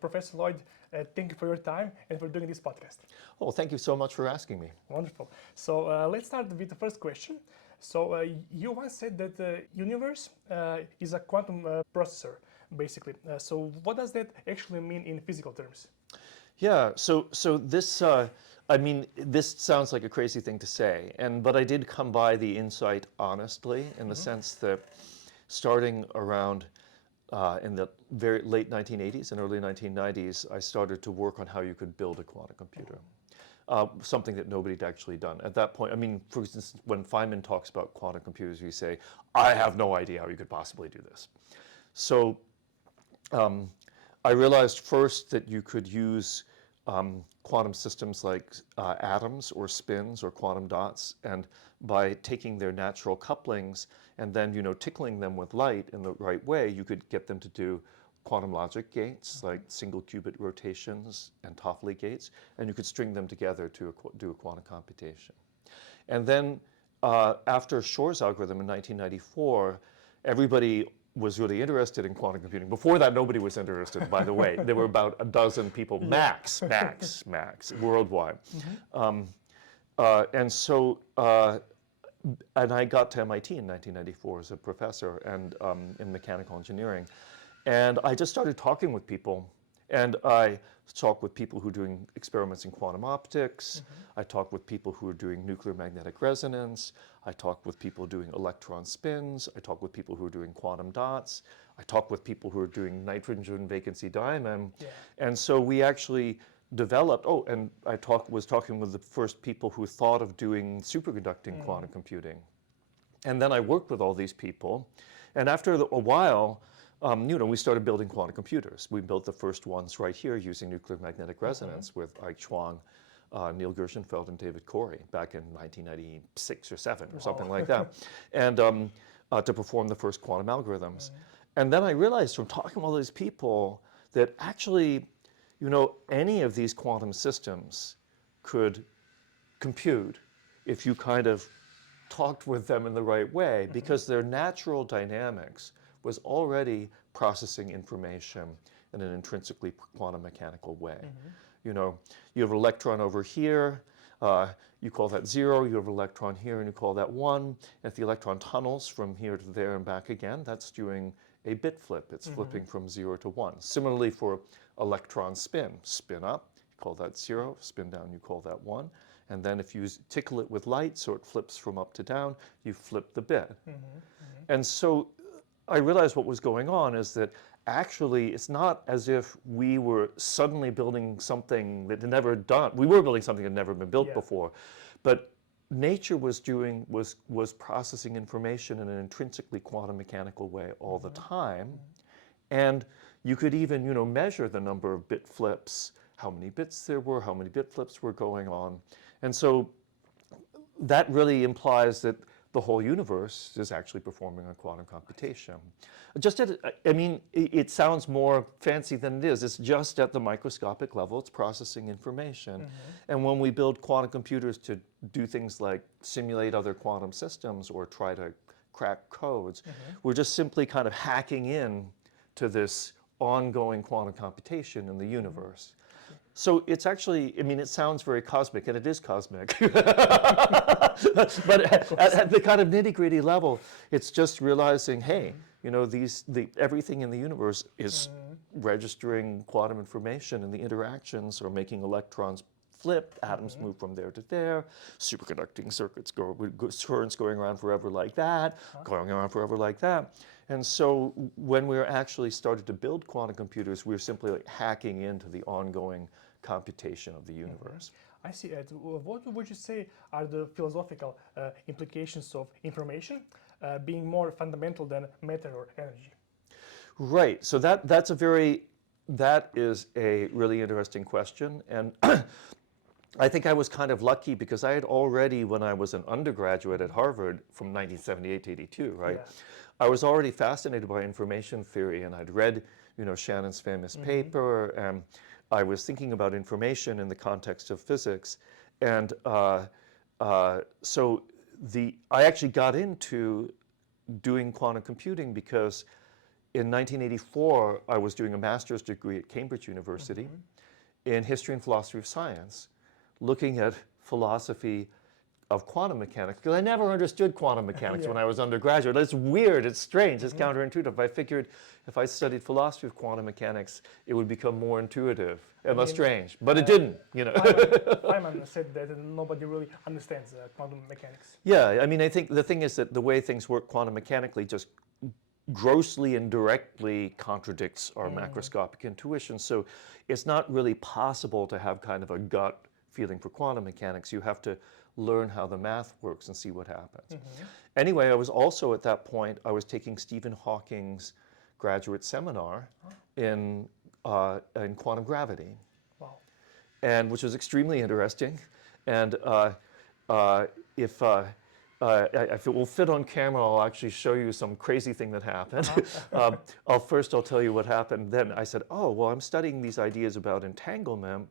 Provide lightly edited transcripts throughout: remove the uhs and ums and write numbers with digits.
Professor Lloyd, thank you for your time and for doing this podcast. Well, thank you so much for asking me. Wonderful. So let's start with the first question. So you once said that the universe is a quantum processor, basically. So what does that actually mean in physical terms? Yeah, so this, this sounds like a crazy thing to say, but I did come by the insight honestly, in the sense that starting around in the very late 1980s and early 1990s, I started to work on how you could build a quantum computer. Something that nobody had actually done. At that point, I mean, for instance, when Feynman talks about quantum computers, we say, I have no idea how you could possibly do this. So I realized first that you could use quantum systems like atoms or spins or quantum dots, and by taking their natural couplings and then, tickling them with light in the right way, you could get them to do quantum logic gates, like single qubit rotations and Toffoli gates, and you could string them together to do a quantum computation. And then after Shor's algorithm in 1994, everybody was really interested in quantum computing. Before that, nobody was interested, by the way. There were about a dozen people, max, worldwide. And I got to MIT in 1994 as a professor and in mechanical engineering. And I just started talking with people, and I talked with people who are doing experiments in quantum optics. I talked with people who are doing nuclear magnetic resonance. I talked with people doing electron spins. I talked with people who are doing quantum dots. I talked with people who are doing nitrogen vacancy diamond. Yeah. And so we actually developed, and I was talking with the first people who thought of doing superconducting quantum computing. And then I worked with all these people, and after a while, we started building quantum computers. We built the first ones right here using nuclear magnetic resonance with Ike Chuang, Neil Gershenfeld, and David Corey back in 1996 or 7 or something like that, and to perform the first quantum algorithms. And then I realized from talking to all these people that actually, any of these quantum systems could compute if you kind of talked with them in the right way, because their natural dynamics was already processing information in an intrinsically quantum mechanical way. You have an electron over here, you call that 0, you have an electron here and you call that 1. If the electron tunnels from here to there and back again, that's doing a bit flip. It's flipping from 0 to 1. Similarly for electron spin up, you call that 0, spin down, you call that 1. And then if you tickle it with light so it flips from up to down, you flip the bit. And so I realized what was going on is that actually it's not as if we were suddenly building something that had never done. We were building something that had never been built before, but nature was processing information in an intrinsically quantum mechanical way all the time, and you could even measure the number of bit flips, how many bits there were, how many bit flips were going on, and so that really implies that the whole universe is actually performing a quantum computation. It sounds more fancy than it is. It's just at the microscopic level, it's processing information. And when we build quantum computers to do things like simulate other quantum systems or try to crack codes, we're just simply kind of hacking in to this ongoing quantum computation in the universe. So it's actually, it sounds very cosmic, and it is cosmic. But at the kind of nitty-gritty level, it's just realizing, hey, everything in the universe is registering quantum information, and the interactions are making electrons flip, atoms move from there to there, superconducting circuits currents going around forever like that, going around forever like that. And so when we actually started to build quantum computers, we were simply like hacking into the ongoing computation of the universe. I see. What would you say are the philosophical implications of information being more fundamental than matter or energy? Right. So that is a really interesting question, and I think I was kind of lucky because I had already, when I was an undergraduate at Harvard from 1978 to 82, right? Yeah. I was already fascinated by information theory, and I'd read, Shannon's famous paper, and I was thinking about information in the context of physics, and so I actually got into doing quantum computing because in 1984, I was doing a master's degree at Cambridge University in history and philosophy of science, looking at philosophy of quantum mechanics, because I never understood quantum mechanics when I was undergraduate. It's weird, it's strange, it's counterintuitive. I figured if I studied philosophy of quantum mechanics, it would become more intuitive and less strange, but it didn't, you know. Feynman said that nobody really understands quantum mechanics. Yeah, I mean, I think the thing is that the way things work quantum mechanically just grossly and directly contradicts our macroscopic intuition. So it's not really possible to have kind of a gut feeling for quantum mechanics. You have to learn how the math works and see what happens. Anyway, I was also at that point, I was taking Stephen Hawking's graduate seminar in quantum gravity. Wow. And which was extremely interesting. And if we'll fit on camera, I'll actually show you some crazy thing that happened. I'll tell you what happened. Then I said, oh, well, I'm studying these ideas about entanglement.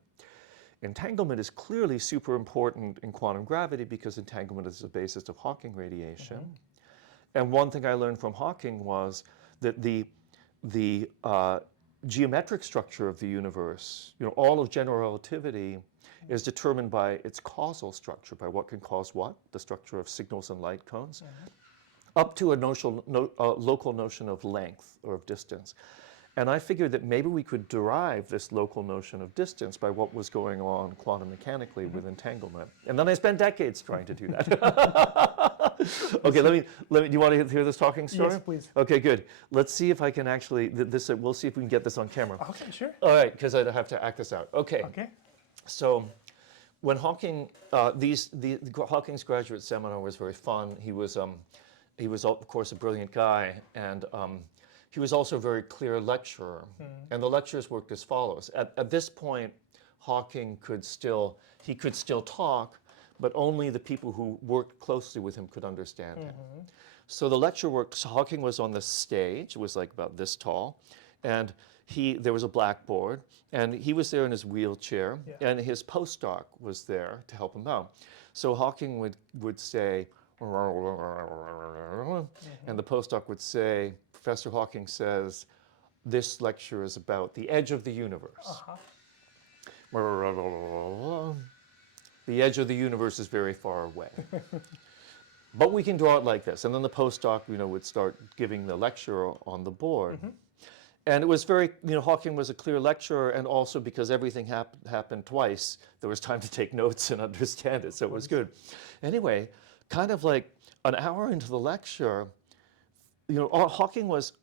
Entanglement is clearly super important in quantum gravity because entanglement is the basis of Hawking radiation. And one thing I learned from Hawking was that the geometric structure of the universe, you know, all of general relativity is determined by its causal structure, by what can cause what, the structure of signals and light cones, up to a local notion of length or of distance. And I figured that maybe we could derive this local notion of distance by what was going on quantum mechanically with entanglement. And then I spent decades trying to do that. Okay, do you want to hear this talking story? Yes, please. Okay, good. Let's see if I can actually, we'll see if we can get this on camera. Okay, sure. All right, because I have to act this out. Okay. Okay. So when Hawking, Hawking's graduate seminar was very fun. He was of course a brilliant guy, and he was also a very clear lecturer. And the lectures worked as follows. At this point, Hawking could still talk, but only the people who worked closely with him could understand him. So the lecture worked, so Hawking was on the stage, it was like about this tall, and there was a blackboard, and he was there in his wheelchair, and his postdoc was there to help him out. So Hawking would say, and the postdoc would say, Professor Hawking says, this lecture is about the edge of the universe. The edge of the universe is very far away. But we can draw it like this. And then the postdoc, would start giving the lecture on the board. And it was very, Hawking was a clear lecturer, and also because everything happened twice, there was time to take notes and understand it, so it was good. Anyway, kind of like an hour into the lecture, Hawking this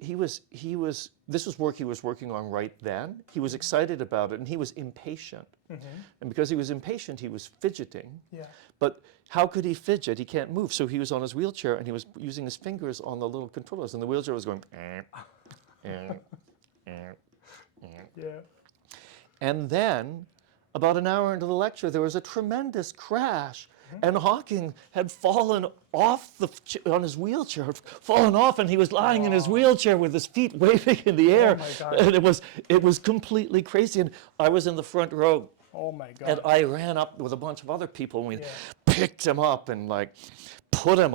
was work he was working on right then. He was excited about it, and he was impatient. And because he was impatient, he was fidgeting. But how could he fidget? He can't move. So he was on his wheelchair, and he was using his fingers on the little controllers, and the wheelchair was going, And then, about an hour into the lecture, there was a tremendous crash. And Hawking had fallen off on his wheelchair, fallen off, and he was lying in his wheelchair with his feet waving in the air. Oh my God. And it was completely crazy. And I was in the front row. Oh my God. And I ran up with a bunch of other people, and we picked him up and put him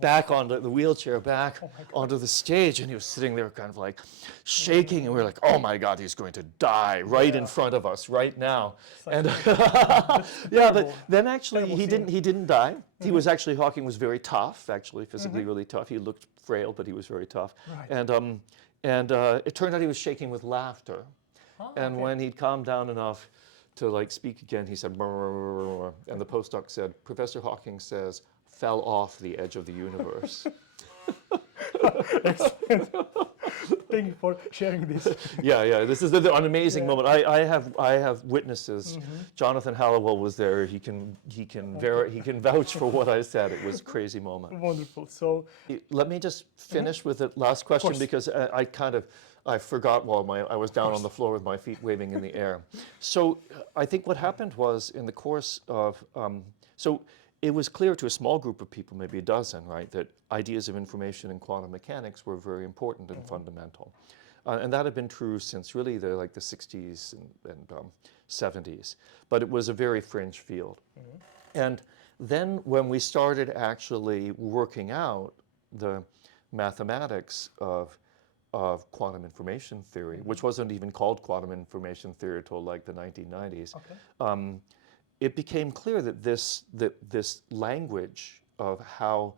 back onto the wheelchair, back onto the stage, and he was sitting there kind of like shaking, and we were like, oh my God, he's going to die right in front of us right now. And but then actually he didn't die. He was actually, Hawking was very tough, actually physically really tough. He looked frail, but he was very tough. And it turned out he was shaking with laughter. And when he'd calmed down enough to speak again, he said, "Brr," and the postdoc said, Professor Hawking says, fell off the edge of the universe. Excellent. Thank you for sharing this. Yeah. This is an amazing moment. I have witnesses. Jonathan Hallowell was there. He can vouch for what I said. It was a crazy moment. Wonderful. So let me just finish with the last question, because I forgot while I was down on the floor with my feet waving in the air. So I think what happened was, in the course of it was clear to a small group of people, maybe a dozen, right, that ideas of information in quantum mechanics were very important and fundamental. And that had been true since really the 60s and 70s. But it was a very fringe field. And then when we started actually working out the mathematics of of quantum information theory, which wasn't even called quantum information theory until like the 1990s, it became clear that this language of how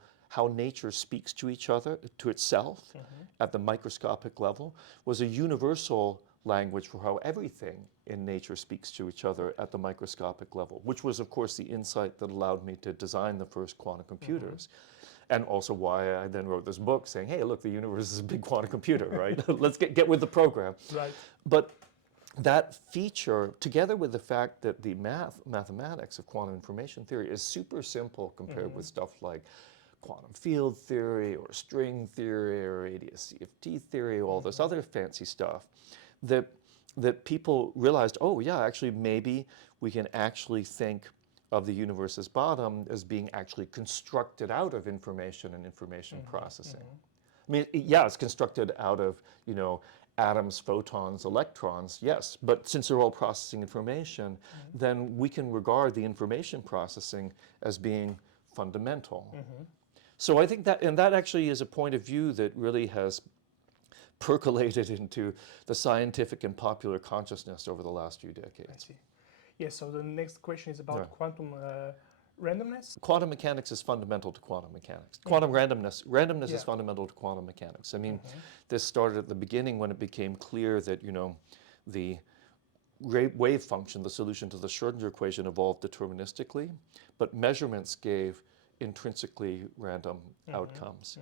nature speaks to each other, to itself, at the microscopic level, was a universal language for how everything in nature speaks to each other at the microscopic level, which was, of course, the insight that allowed me to design the first quantum computers. And also why I then wrote this book saying, hey, look, the universe is a big quantum computer, right? Let's get with the program. Right. But that feature, together with the fact that the mathematics of quantum information theory is super simple compared with stuff like quantum field theory or string theory or ADS-CFT theory, all this other fancy stuff, that people realized, oh yeah, actually maybe we can actually think of the universe's bottom as being actually constructed out of information and information processing. I mean, yeah, it's constructed out of, you know, atoms, photons, electrons, yes, but since they're all processing information, then we can regard the information processing as being fundamental. So I think that, and that actually is a point of view that really has percolated into the scientific and popular consciousness over the last few decades. I see. Yeah, so the next question is about quantum randomness. Quantum mechanics is fundamental to quantum mechanics. Quantum randomness is fundamental to quantum mechanics. I mean, this started at the beginning when it became clear that, you know, the wave function, the solution to the Schrödinger equation, evolved deterministically, but measurements gave intrinsically random outcomes.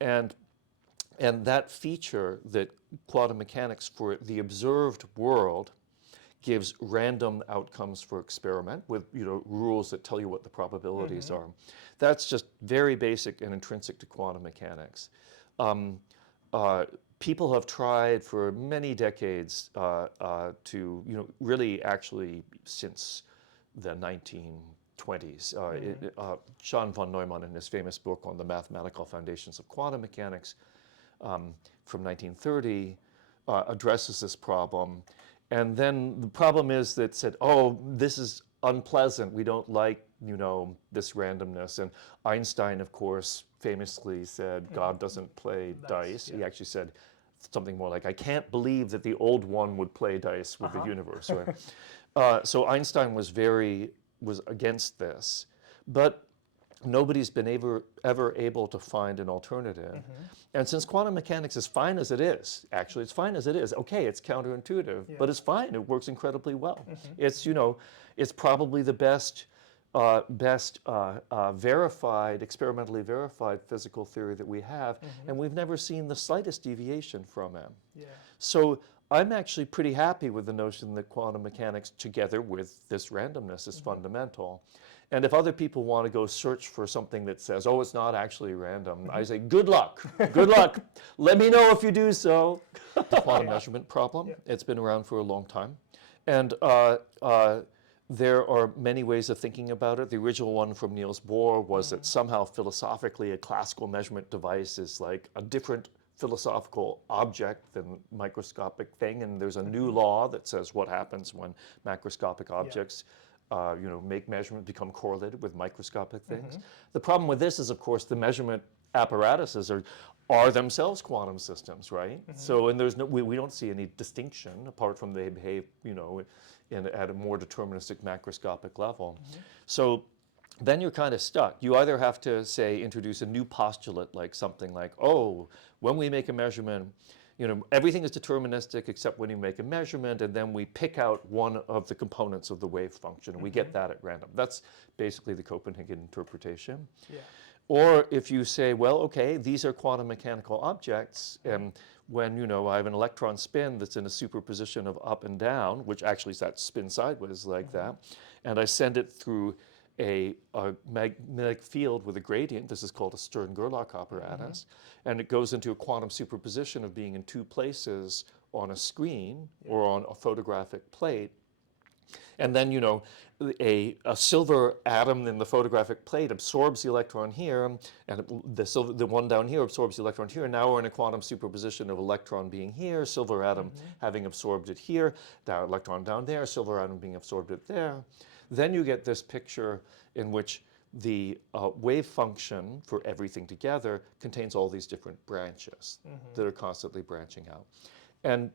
And that feature that quantum mechanics for the observed world gives random outcomes for experiment with, you know, rules that tell you what the probabilities are. That's just very basic and intrinsic to quantum mechanics. People have tried for many decades to, you know, really actually since the 1920s. John von Neumann, in his famous book on the mathematical foundations of quantum mechanics from 1930, addresses this problem. And then the problem is that said, oh, this is unpleasant. We don't like, you know, this randomness. And Einstein, of course, famously said, God doesn't play dice. He actually said something more like, I can't believe that the old one would play dice with the universe. Right? So Einstein was against this. But nobody's been ever able to find an alternative. And since quantum mechanics is fine as it is, actually it's fine as it is, okay, it's counterintuitive, but it's fine, it works incredibly well. It's, you know, it's probably the best verified, experimentally verified physical theory that we have, and we've never seen the slightest deviation from it. So I'm actually pretty happy with the notion that quantum mechanics, together with this randomness, is fundamental. And if other people want to go search for something that says, oh, it's not actually random, I say, good luck, good luck. Let me know if you do so. The quantum measurement problem, it's been around for a long time. And there are many ways of thinking about it. The original one from Niels Bohr was that somehow philosophically a classical measurement device is like a different philosophical object than microscopic thing, and there's a new law that says what happens when macroscopic objects you know, make measurement become correlated with microscopic things. The problem with this is, of course, the measurement apparatuses are themselves quantum systems, right? So, and there's no, we don't see any distinction apart from they behave, you know, at a more deterministic macroscopic level. So then you're kind of stuck. You either have to, say, introduce a new postulate, like something like, oh, when we make a measurement, you know, everything is deterministic except when you make a measurement, and then we pick out one of the components of the wave function, and we get that at random. That's basically the Copenhagen interpretation. Or if you say, well, okay, these are quantum mechanical objects, and when, you know, I have an electron spin that's in a superposition of up and down, which actually is that spin sideways like that, and I send it through a magnetic field with a gradient. This is called a Stern-Gerlach apparatus, and it goes into a quantum superposition of being in two places on a screen or on a photographic plate. And then, you know, a silver atom in the photographic plate absorbs the electron here, and the one down here absorbs the electron here. Now we're in a quantum superposition of electron being here, silver atom having absorbed it here, the electron down there, silver atom being absorbed it there. Then you get this picture in which the wave function for everything together contains all these different branches that are constantly branching out. And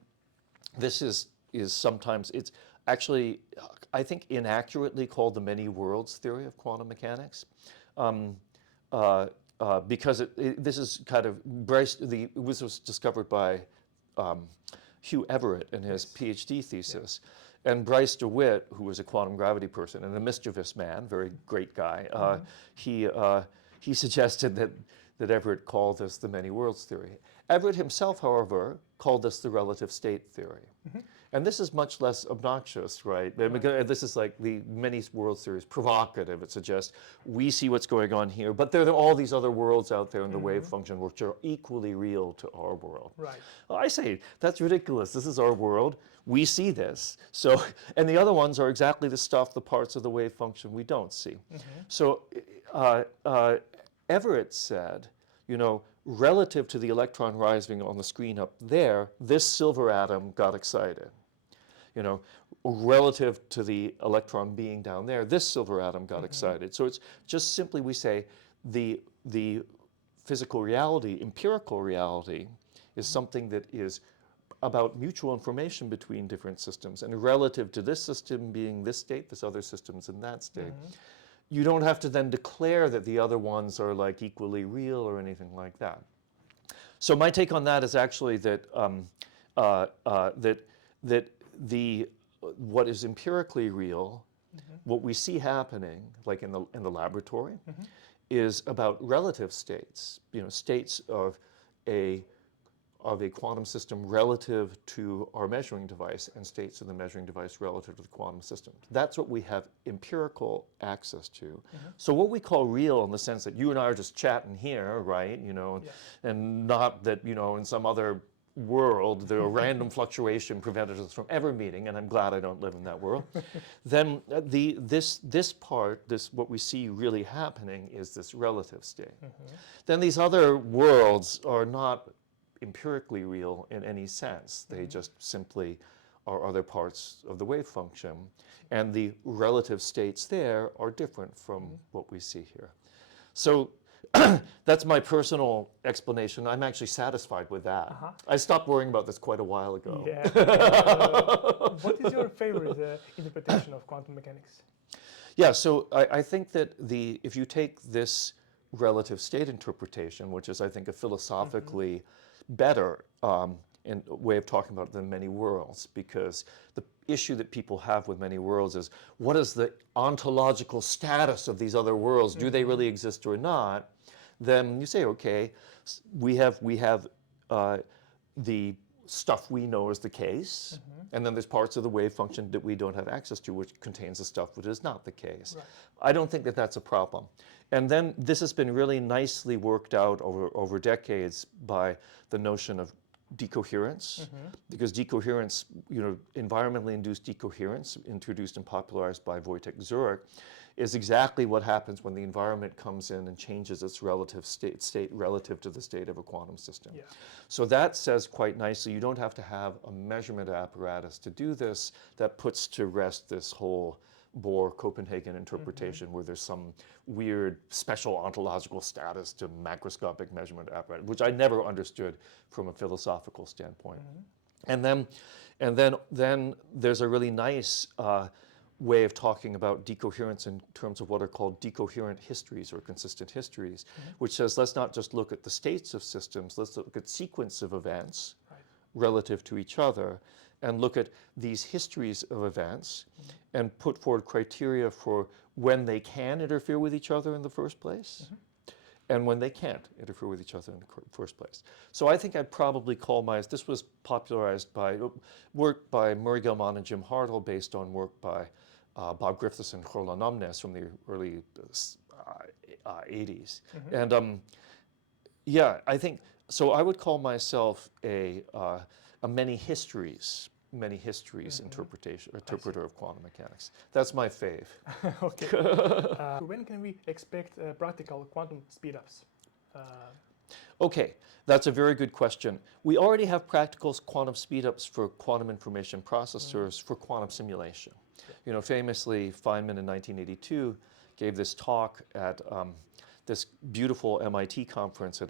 this is sometimes, it's actually, I think, inaccurately called the many worlds theory of quantum mechanics. Because this is kind of, it was discovered by Hugh Everett in his PhD thesis. And Bryce DeWitt, who was a quantum gravity person and a mischievous man, very great guy, he suggested that Everett called this the many worlds theory. Everett himself, however, called this the relative state theory. And this is much less obnoxious, right? This is like the many worlds theory is provocative. It suggests we see what's going on here, but there are all these other worlds out there in the wave function which are equally real to our world. Right. Well, I say, that's ridiculous. This is our world. We see this. So, and the other ones are exactly the stuff, the parts of the wave function we don't see. So Everett said, you know, relative to the electron rising on the screen up there, this silver atom got excited. You know, relative to the electron being down there, this silver atom got excited. So it's just simply, we say, the physical reality, empirical reality, is something that is about mutual information between different systems. And relative to this system being this state, this other system's in that state. You don't have to then declare that the other ones are like equally real or anything like that. So my take on that is actually that what is empirically real, what we see happening, like in the laboratory, is about relative states. You know, states of a quantum system relative to our measuring device, and states of the measuring device relative to the quantum system. That's what we have empirical access to. So what we call real, in the sense that you and I are just chatting here, right? You know, and not that, you know, in some other world, the random fluctuation prevented us from ever meeting, and I'm glad I don't live in that world. Then this part, what we see really happening is this relative state. Then these other worlds are not empirically real in any sense. They just simply are other parts of the wave function, and the relative states there are different from what we see here. So that's my personal explanation. I'm actually satisfied with that. I stopped worrying about this quite a while ago. Yeah. What is your favorite interpretation of quantum mechanics? Yeah, so I think that if you take this relative state interpretation, which is, I think, a philosophically better way of talking about the many worlds, because the issue that people have with many worlds is, what is the ontological status of these other worlds? Do they really exist or not? Then you say, okay, we have the stuff we know is the case, and then there's parts of the wave function that we don't have access to, which contains the stuff which is not the case. Right. I don't think that that's a problem. And then this has been really nicely worked out over decades by the notion of decoherence, because decoherence, you know, environmentally induced decoherence, introduced and popularized by Wojtek Zurek, is exactly what happens when the environment comes in and changes its relative state relative to the state of a quantum system. Yeah. So that says quite nicely, you don't have to have a measurement apparatus to do this. That puts to rest this whole Bohr-Copenhagen interpretation where there's some weird special ontological status to macroscopic measurement apparatus, which I never understood from a philosophical standpoint. And then there's a really nice way of talking about decoherence in terms of what are called decoherent histories or consistent histories, which says let's not just look at the states of systems, let's look at sequence of events relative to each other, and look at these histories of events and put forward criteria for when they can interfere with each other in the first place and when they can't interfere with each other in the first place. So I think I'd probably call this was popularized by work by Murray Gell-Mann and Jim Hartle based on work by Bob Griffiths and randomness from the early 80s. And yeah, I think, so I would call myself a many histories interpreter of quantum mechanics. That's my fave. Okay. When can we expect practical quantum speedups? Okay, that's a very good question. We already have practical quantum speedups for quantum information processors for quantum simulation. You know, famously, Feynman in 1982 gave this talk at this beautiful MIT conference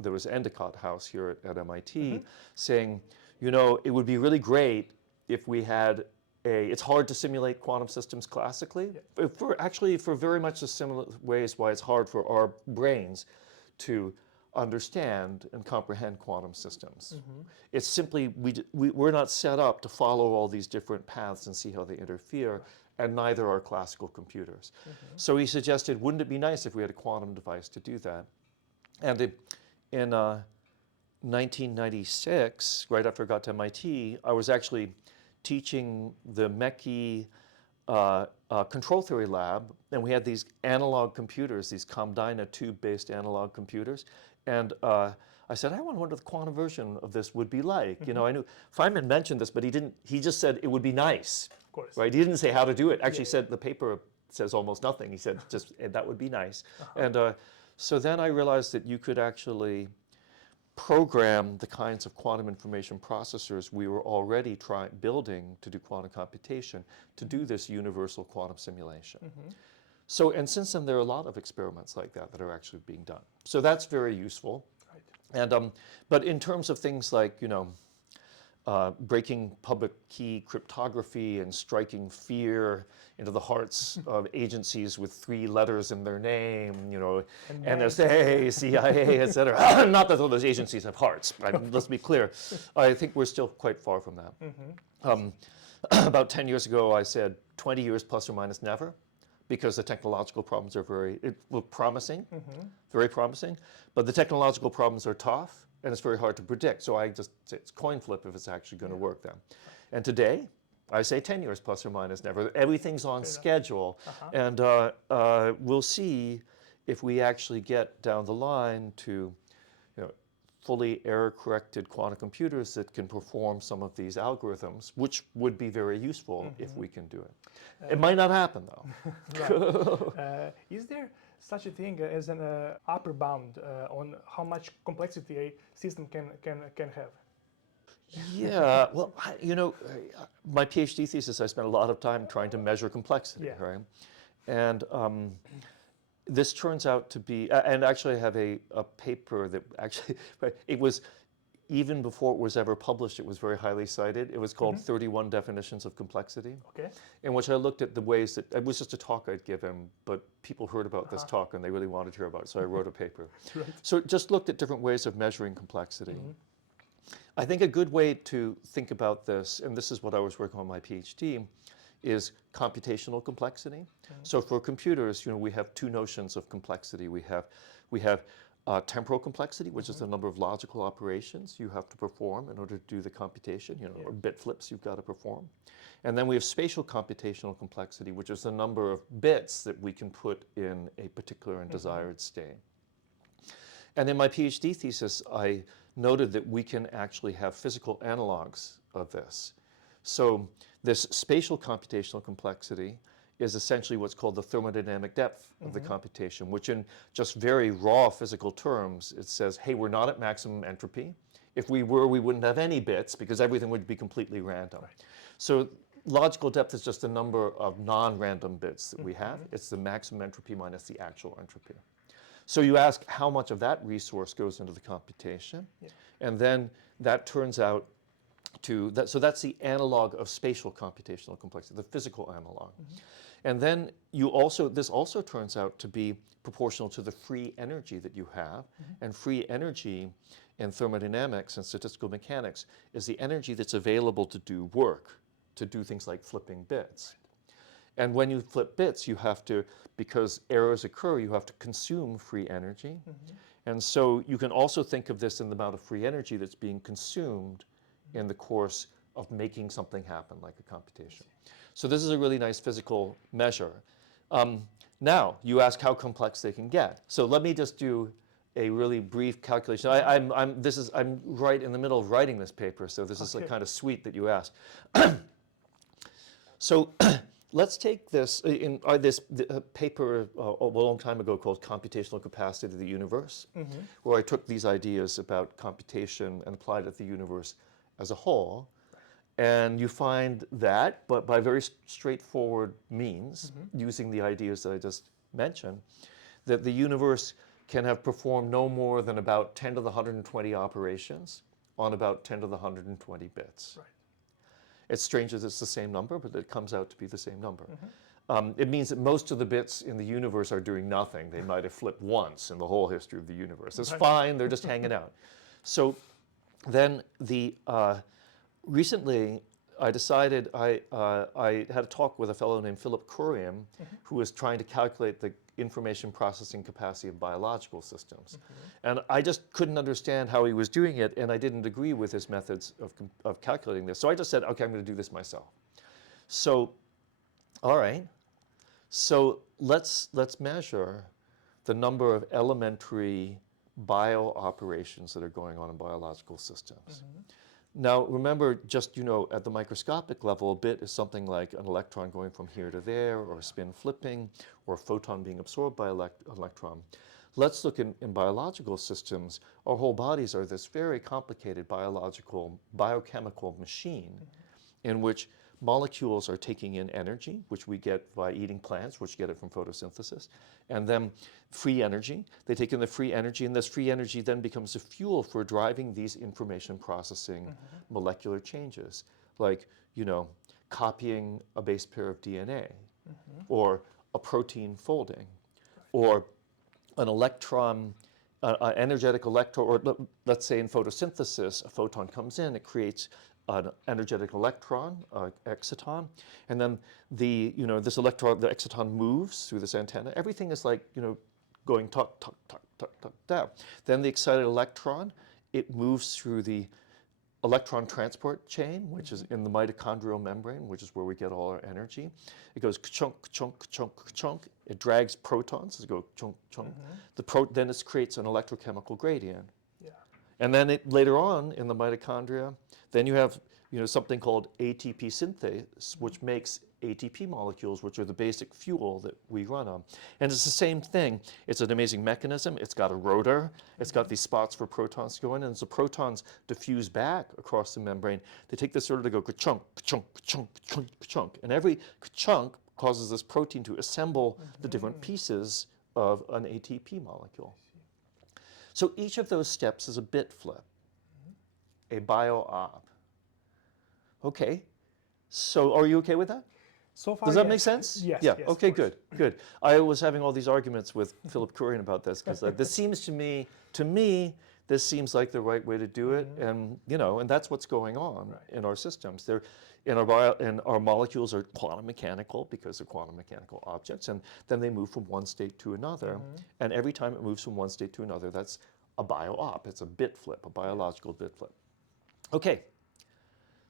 there was Endicott House here at MIT, saying, you know, it would be really great if we had it's hard to simulate quantum systems classically, for very much the similar ways why it's hard for our brains to understand and comprehend quantum systems. It's simply, we're not set up to follow all these different paths and see how they interfere, and neither are classical computers. So he suggested, wouldn't it be nice if we had a quantum device to do that? And in 1996, right after I got to MIT, I was actually teaching the MECI control theory lab, and we had these analog computers, these COMDINA tube-based analog computers, and I said, I wonder what the quantum version of this would be like. You know, I knew Feynman mentioned this, but he just said it would be nice. Of course. Right? He didn't say how to do it. Actually, said the paper says almost nothing. He said just that would be nice. And so then I realized that you could actually program the kinds of quantum information processors we were already building to do quantum computation to do this universal quantum simulation. So, and since then there are a lot of experiments like that that are actually being done. So that's very useful. Right. And but in terms of things like, you know, breaking public key cryptography and striking fear into the hearts of agencies with 3 letters in their name, you know, NSA, CIA, et cetera. Not that all those agencies have hearts, right? Let's be clear. I think we're still quite far from that. About 10 years ago, I said 20 years plus or minus never, because the technological problems are very promising, very promising, but the technological problems are tough, and it's very hard to predict. So I just say it's coin flip if it's actually going to work then. And today, I say 10 years plus or minus never. Everything's on schedule, and we'll see if we actually get down the line to, you know, fully error-corrected quantum computers that can perform some of these algorithms, which would be very useful if we can do it. It might not happen, though. Is there such a thing as an upper bound on how much complexity a system can have? Yeah, well, you know, my PhD thesis, I spent a lot of time trying to measure complexity, right? And this turns out to be, and actually I have a paper that actually, it was, even before it was ever published, it was very highly cited. It was called 31 Definitions of Complexity, in which I looked at the ways that, it was just a talk I'd given, but people heard about this talk and they really wanted to hear about it, so I wrote a paper. So just looked at different ways of measuring complexity. I think a good way to think about this, and this is what I was working on my PhD, is computational complexity. So for computers, you know, we have 2 notions of complexity. We have temporal complexity, which is the number of logical operations you have to perform in order to do the computation, you know, or bit flips you've got to perform. And then we have spatial computational complexity, which is the number of bits that we can put in a particular and desired state. And in my PhD thesis, I noted that we can actually have physical analogs of this. So this spatial computational complexity is essentially what's called the thermodynamic depth of the computation, which in just very raw physical terms, it says, hey, we're not at maximum entropy. If we were, we wouldn't have any bits because everything would be completely random. So logical depth is just the number of non-random bits that we have. It's the maximum entropy minus the actual entropy. So you ask how much of that resource goes into the computation, and then that turns out to, so that's the analog of spatial computational complexity, the physical analog. And then this also turns out to be proportional to the free energy that you have, and free energy in thermodynamics and statistical mechanics is the energy that's available to do work, to do things like flipping bits. And when you flip bits, you have to, because errors occur, you have to consume free energy. And so you can also think of this in the amount of free energy that's being consumed in the course of making something happen, like a computation. So this is a really nice physical measure. Now, you ask how complex they can get. So let me just do a really brief calculation. I'm right in the middle of writing this paper, so this is like kind of sweet that you asked. So let's take this, this paper a long time ago called Computational Capacity of the Universe, where I took these ideas about computation and applied it to the universe as a whole. And you find that, but by very straightforward means, using the ideas that I just mentioned, that the universe can have performed no more than about 10 to the 120 operations on about 10 to the 120 bits. Right. It's strange that it's the same number, but it comes out to be the same number. It means that most of the bits in the universe are doing nothing. They might have flipped once in the whole history of the universe. It's fine, they're just hanging out. So then recently I decided, I had a talk with a fellow named Philip Kurian, who was trying to calculate the information processing capacity of biological systems. And I just couldn't understand how he was doing it, and I didn't agree with his methods of calculating this. So I just said, okay, I'm going to do this myself. So, all right. So let's measure the number of elementary bio operations that are going on in biological systems. Now, remember, just, at the microscopic level, a bit is something like an electron going from here to there, or a spin flipping, or a photon being absorbed by an electron. Let's look in biological systems. Our whole bodies are this very complicated biochemical machine in which molecules are taking in energy, which we get by eating plants, which get it from photosynthesis, and then free energy. They take in the free energy, and this free energy then becomes the fuel for driving these information processing molecular changes, like, copying a base pair of DNA, or a protein folding, or an electron, an energetic electron, or let's say in photosynthesis, a photon comes in, it creates an energetic electron, exciton, and then this electron, the exciton moves through this antenna. Everything is like, going tuck, tuck, tuck, tuck, tuck, down. Then the excited electron, it moves through the electron transport chain, which is in the mitochondrial membrane, which is where we get all our energy. It goes chunk, chunk, chunk, chunk. It drags protons. It goes chunk, chunk. Then it creates an electrochemical gradient. And then later on in the mitochondria, then you have something called ATP synthase, which makes ATP molecules, which are the basic fuel that we run on. And it's the same thing. It's an amazing mechanism. It's got a rotor. It's got these spots for protons to go in. And as the protons diffuse back across the membrane, they take this rotor to go ka-chunk, ka-chunk, ka-chunk, ka-chunk, ka-chunk. And every ka-chunk causes this protein to assemble the different pieces of an ATP molecule. So each of those steps is a bit flip, a bio-op. Okay, so are you okay with that? So far, does that yes. make sense? Yes. Yeah. Yes, Okay. Good. Good. I was having all these arguments with Philip Kurian about this because this seems to me, this seems like the right way to do it, and and that's what's going on in our systems. They're and our molecules are quantum mechanical because they're quantum mechanical objects, and then they move from one state to another. And every time it moves from one state to another, that's a bio-op. It's a bit flip, a biological bit flip. Okay.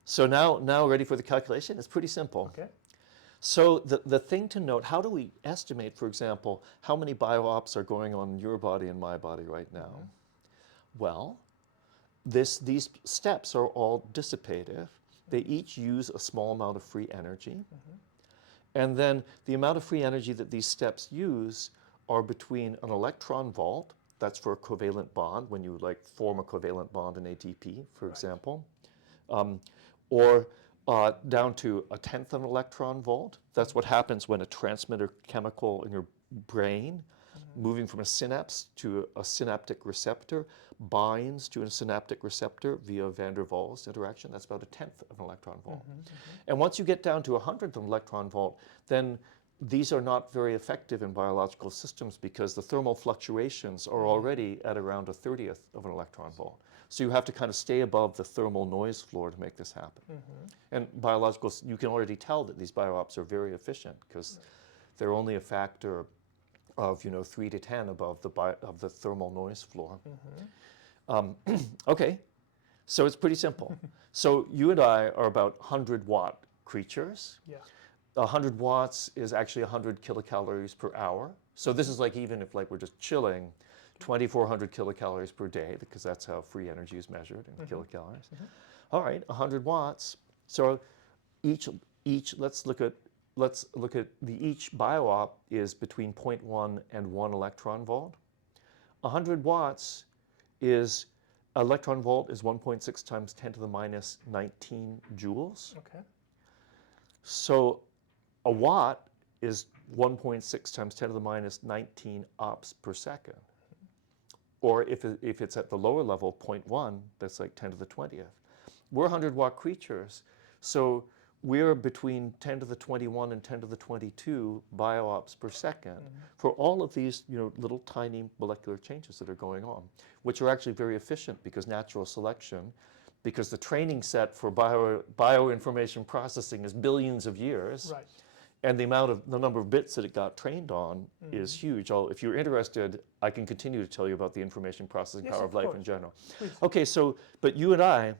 So now ready for the calculation? It's pretty simple. Okay. So the thing to note, how do we estimate, for example, how many bio-ops are going on in your body and my body right now? Well, these steps are all dissipative. They each use a small amount of free energy. And then the amount of free energy that these steps use are between an electron volt, that's for a covalent bond, when you form a covalent bond in ATP, for example, or down to 1/10 of an electron volt. That's what happens when a transmitter chemical in your brain, moving from a synapse to a synaptic receptor, binds to a synaptic receptor via van der Waals interaction. That's about 1/10 of an electron volt. And once you get down to 100th of an electron volt, then these are not very effective in biological systems because the thermal fluctuations are already at around 1/30th of an electron volt. So you have to kind of stay above the thermal noise floor to make this happen. And biologicals, you can already tell that these bio-ops are very efficient because they're only a factor of 3 to 10 above the thermal noise floor. Okay, so it's pretty simple. So you and I are about 100-watt creatures. Yeah. 100 watts is actually 100 kilocalories per hour. So this is even if we're just chilling, 2,400 kilocalories per day, because that's how free energy is measured in kilocalories. All right, 100 watts. So each let's look at each bio-op is between 0.1 and 1 electron volt. 100 watts is electron volt is 1.6 times 10 to the minus 19 joules. Okay. So a watt is 1.6 times 10 to the minus 19 ops per second. Or if it's at the lower level, 0.1, that's like 10 to the 20th. We're 100-watt creatures, so we're between 10 to the 21 and 10 to the 22 bio-ops per second for all of these, little tiny molecular changes that are going on, which are actually very efficient because natural selection, because the training set for bioinformation processing is billions of years. Right. And the number of bits that it got trained on is huge. If you're interested, I can continue to tell you about the information processing power of life in general. Please. Okay, but you and I,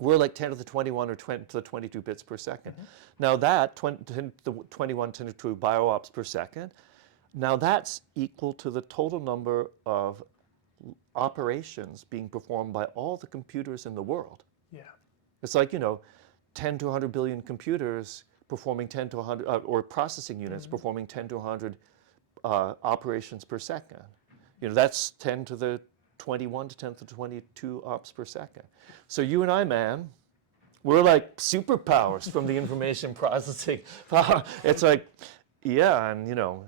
we're like 10 to the 21 or 10 to the 22 bits per second. Now that, 10 to the 21, 10 to 22 bio-ops per second, now that's equal to the total number of operations being performed by all the computers in the world. Yeah. It's like, 10 to 100 billion computers performing 10 to 100, or processing units performing 10 to 100 operations per second. That's 10 to the 21 to 10 to the 22 ops per second. So you and I, man, we're like superpowers from the information processing power. It's like, yeah, and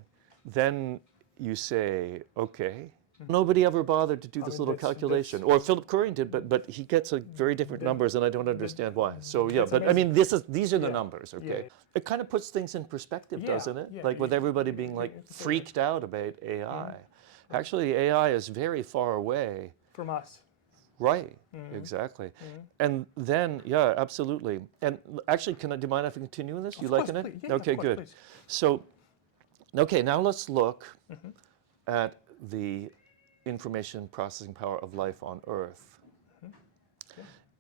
then you say, okay, nobody ever bothered to do this little calculation. Or Philip Curry did, but he gets very different numbers, and I don't understand why. So yeah, but amazing. I mean, these are the numbers, okay? Yeah. It kind of puts things in perspective, doesn't it? Like with everybody being like freaked out about AI. Actually, AI is very far away from us. Right, exactly. And then, yeah, absolutely. And actually, do you mind if I continue with this? You liking it? Yeah, okay, good. Please. So, okay, now let's look at the information processing power of life on Earth.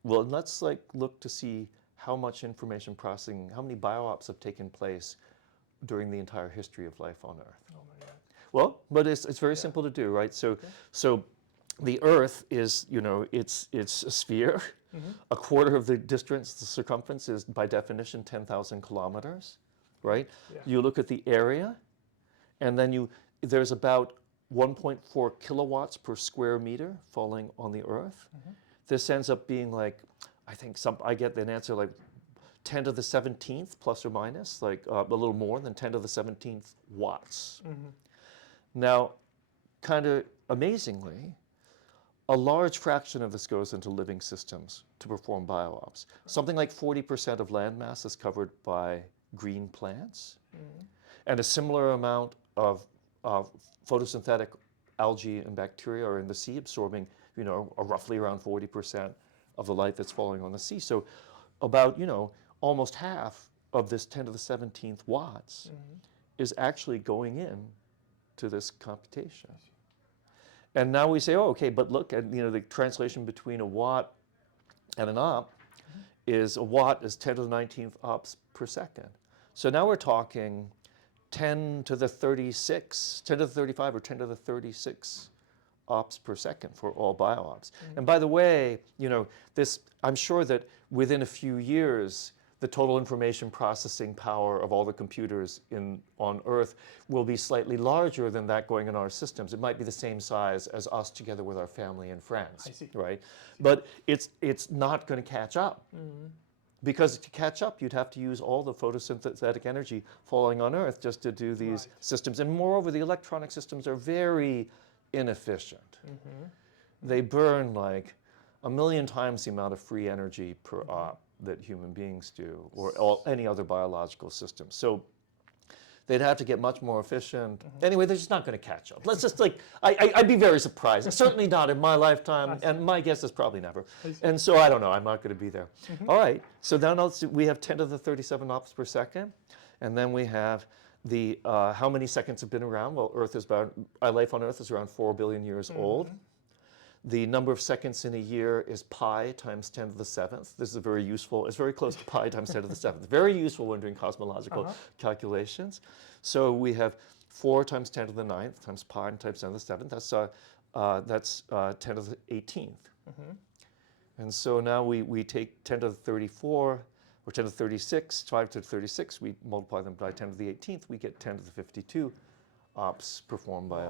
Well, let's look to see how much information processing, how many bio-ops have taken place during the entire history of life on Earth. Oh my God. Well, but it's very simple to do, right? So the Earth is, it's a sphere. A quarter of the distance, the circumference is by definition 10,000 kilometers, right? Yeah. You look at the area, and then there's about 1.4 kilowatts per square meter falling on the Earth. This ends up being I get an answer like 10 to the 17th plus or minus, a little more than 10 to the 17th watts. Now, kind of amazingly, a large fraction of this goes into living systems to perform bio-ops. Something like 40% of land mass is covered by green plants, and a similar amount of photosynthetic algae and bacteria are in the sea, absorbing, roughly around 40% of the light that's falling on the sea. So about, almost half of this 10 to the 17th watts is actually going in to this computation. And now we say, oh, okay, but look at, the translation between a watt and an op is a watt is 10 to the 19th ops per second. So now we're talking 10 to the 36, 10 to the 35, or 10 to the 36 ops per second for all bio-ops. And by the way, I'm sure that within a few years, the total information processing power of all the computers on Earth will be slightly larger than that going in our systems. It might be the same size as us together with our family and friends, right? But it's not going to catch up. Because to catch up, you'd have to use all the photosynthetic energy falling on Earth just to do these systems. And moreover, the electronic systems are very inefficient. They burn like 1,000,000 times the amount of free energy per op that human beings do, or any other biological system. So they'd have to get much more efficient. Anyway, they're just not going to catch up. Let's just I'd be very surprised. Certainly not in my lifetime, and my guess is probably never. And so I don't know, I'm not going to be there. All right, so now we have 10 to the 37 ops per second, and then we have the, how many seconds have been around? Well, life on Earth is around 4 billion years old. The number of seconds in a year is pi times 10 to the 7th. This is very useful. It's very close to pi times 10 to the 7th. Very useful when doing cosmological calculations. So we have 4 times 10 to the 9th times pi times 10 to the 7th. That's 10 to the 18th. And so now we take 10 to the 34 or 10 to the 36, 5 to the 36. We multiply them by 10 to the 18th. We get 10 to the 52 ops performed by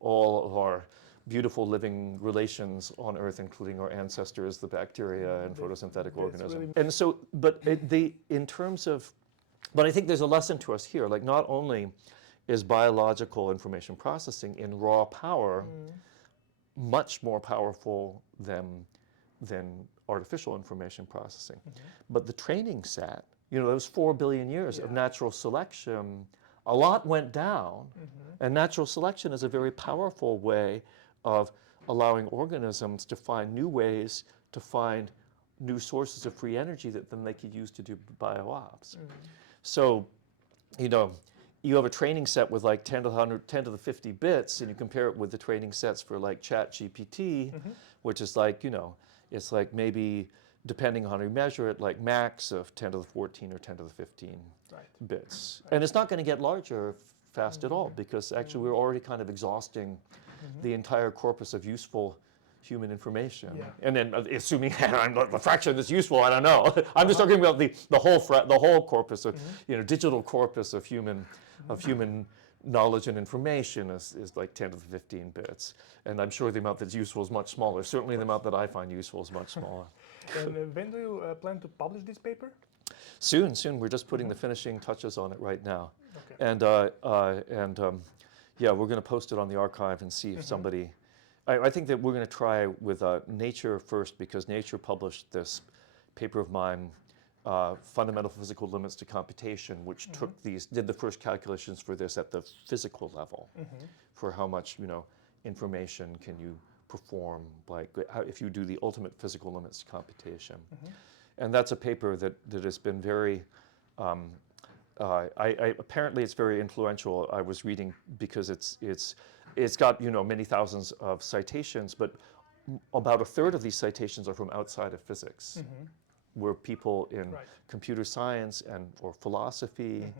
all of our beautiful living relations on Earth, including our ancestors, the bacteria and photosynthetic organisms. Really... And so, but in terms of, but I think there's a lesson to us here. Like, not only is biological information processing in raw power much more powerful than artificial information processing, but the training set, you know, those 4 billion years of natural selection, a lot went down, and natural selection is a very powerful way of allowing organisms to find new ways to find new sources of free energy that then they could use to do bio-ops. So, you know, you have a training set with like 10 to the 100, 10 to the 50 bits, and you compare it with the training sets for like ChatGPT, which is like, you know, it's like maybe, depending on how you measure it, like max of 10 to the 14 or 10 to the 15 bits. And it's not going to get larger fast at all, because actually we're already kind of exhausting the entire corpus of useful human information. And then assuming the fraction that's useful, I don't know. I'm just talking about the whole corpus of, you know, digital corpus of human knowledge and information is like 10 to the 15 bits. And I'm sure the amount that's useful is much smaller. Certainly the amount that I find useful is much smaller. And when do you plan to publish this paper? Soon. We're just putting the finishing touches on it right now. And yeah, we're going to post it on the archive and see if somebody... I think that we're going to try with Nature first, because Nature published this paper of mine, Fundamental Physical Limits to Computation, which did the first calculations for this at the physical level, for how much, you know, information can you perform, like if you do the ultimate physical limits to computation. And that's a paper that has been very, apparently it's very influential. I was reading, because it's got, you know, many thousands of citations, but about a third of these citations are from outside of physics, where people in computer science or philosophy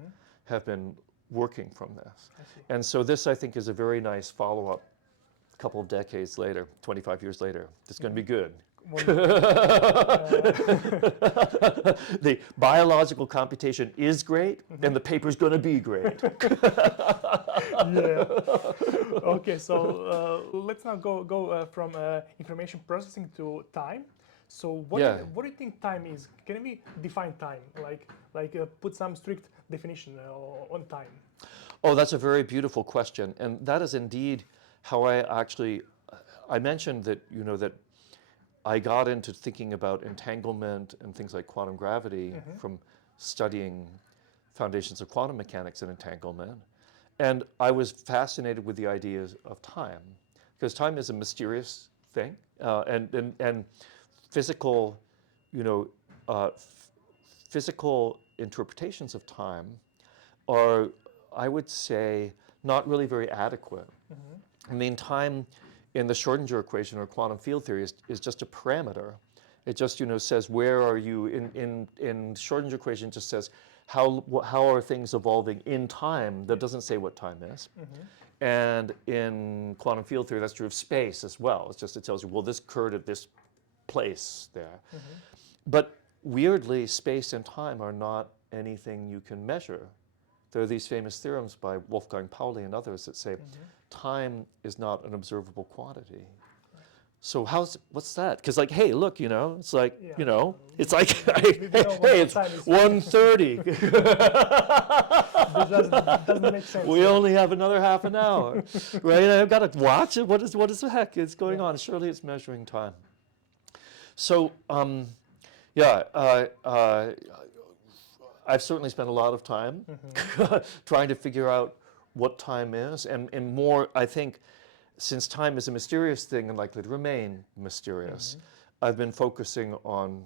have been working from this. And so this, I think, is a very nice follow-up a couple of decades later, 25 years later. It's going to be good. The biological computation is great, and the paper's going to be great. Okay, so let's now go from information processing to time. So what do you think time is? Can we define time? Like put some strict definition on time? Oh, that's a very beautiful question, and that is indeed how I mentioned that, you know, that I got into thinking about entanglement and things like quantum gravity from studying foundations of quantum mechanics and entanglement. And I was fascinated with the ideas of time, because time is a mysterious thing, and physical, you know, physical interpretations of time are, I would say, not really very adequate. I mean, time in the Schrödinger equation or quantum field theory is just a parameter. It just, you know, says where are you in Schrödinger equation. Just says how are things evolving in time. That doesn't say what time is. And in quantum field theory, that's true of space as well. It's just, it tells you, well, this occurred at this place there. But weirdly, space and time are not anything you can measure. There are these famous theorems by Wolfgang Pauli and others that say time is not an observable quantity. So what's that? Because like, hey, look, you know, it's like, you know, it's like, hey, it's 1:30. It doesn't make sense. We only have another half an hour, right? I've got to watch it. What is the heck is going on? Surely it's measuring time. So, I've certainly spent a lot of time trying to figure out what time is, and more, I think, since time is a mysterious thing and likely to remain mysterious, I've been focusing on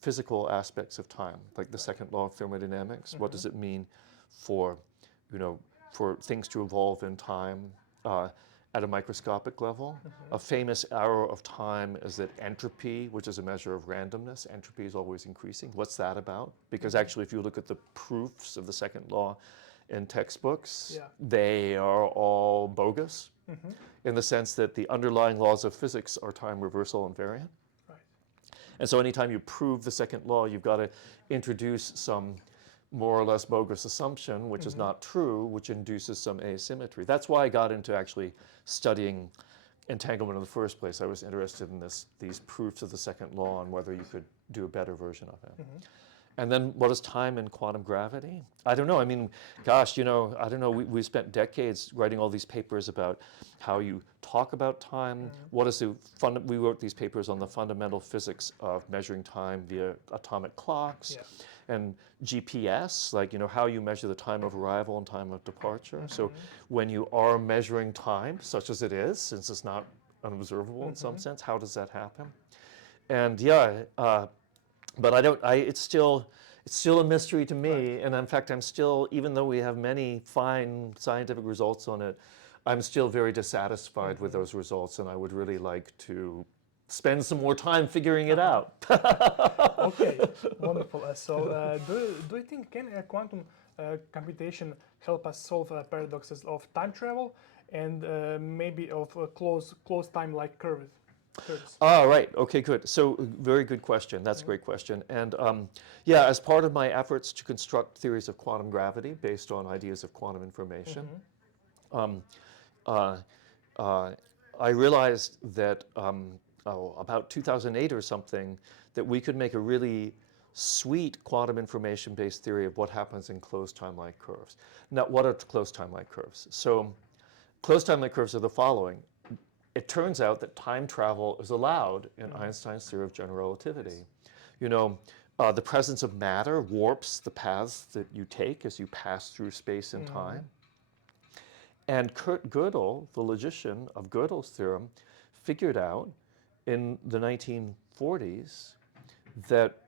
physical aspects of time, like the second law of thermodynamics. What does it mean for, you know, for things to evolve in time at a microscopic level? A famous arrow of time is that entropy, which is a measure of randomness, entropy is always increasing. What's that about? Because actually, if you look at the proofs of the second law in textbooks, they are all bogus, in the sense that the underlying laws of physics are time reversal invariant. And so anytime you prove the second law, you've got to introduce some more or less bogus assumption, which is not true, which induces some asymmetry. That's why I got into actually studying entanglement in the first place. I was interested in these proofs of the second law and whether you could do a better version of it. And then what is time in quantum gravity? I don't know. I mean, gosh, I don't know. We spent decades writing all these papers about how you talk about time. What is we wrote these papers on the fundamental physics of measuring time via atomic clocks. Yeah. And GPS, like, how you measure the time of arrival and time of departure. So when you are measuring time, such as it is, since it's not unobservable in some sense, how does that happen? And but it's still a mystery to me. Right. And in fact, I'm still, even though we have many fine scientific results on it, I'm still very dissatisfied with those results, and I would really like to spend some more time figuring it out. Okay, wonderful. Do you think can quantum computation help us solve paradoxes of time travel and maybe of closed time-like curves? Right. Okay, good. So, very good question. That's a great question. And as part of my efforts to construct theories of quantum gravity based on ideas of quantum information, I realized that about 2008 or something, that we could make a really sweet quantum information-based theory of what happens in closed time-like curves. Now, what are closed time-like curves? So, closed time-like curves are the following. It turns out that time travel is allowed in Einstein's theory of general relativity. The presence of matter warps the paths that you take as you pass through space and time. And Kurt Gödel, the logician of Gödel's theorem, figured out in the 1940s that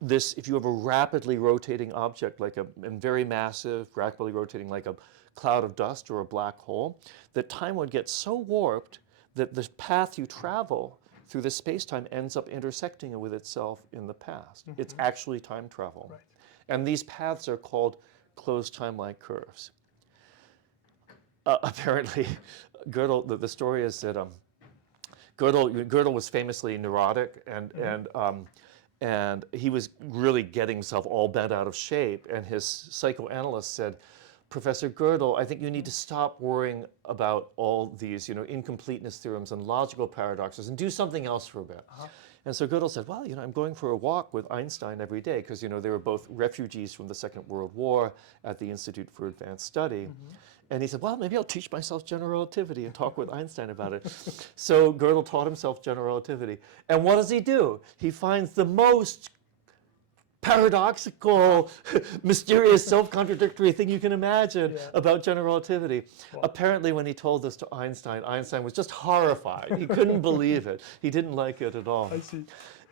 this, if you have a rapidly rotating object, and very massive, rapidly rotating like a cloud of dust or a black hole, that time would get so warped that the path you travel through the space-time ends up intersecting with itself in the past. It's actually time travel. Right. And these paths are called closed time-like curves. Apparently, Gödel, the story is that Gödel was famously neurotic, and he was really getting himself all bent out of shape, and his psychoanalyst said, Professor Gödel, I think you need to stop worrying about all these, incompleteness theorems and logical paradoxes and do something else for a bit. And so Gödel said, well, I'm going for a walk with Einstein every day because, they were both refugees from the Second World War at the Institute for Advanced Study. And he said, well, maybe I'll teach myself general relativity and talk with Einstein about it. So Gödel taught himself general relativity. And what does he do? He finds the most paradoxical, mysterious, self-contradictory thing you can imagine about general relativity. Wow. Apparently, when he told this to Einstein, Einstein was just horrified. He couldn't believe it. He didn't like it at all. I see.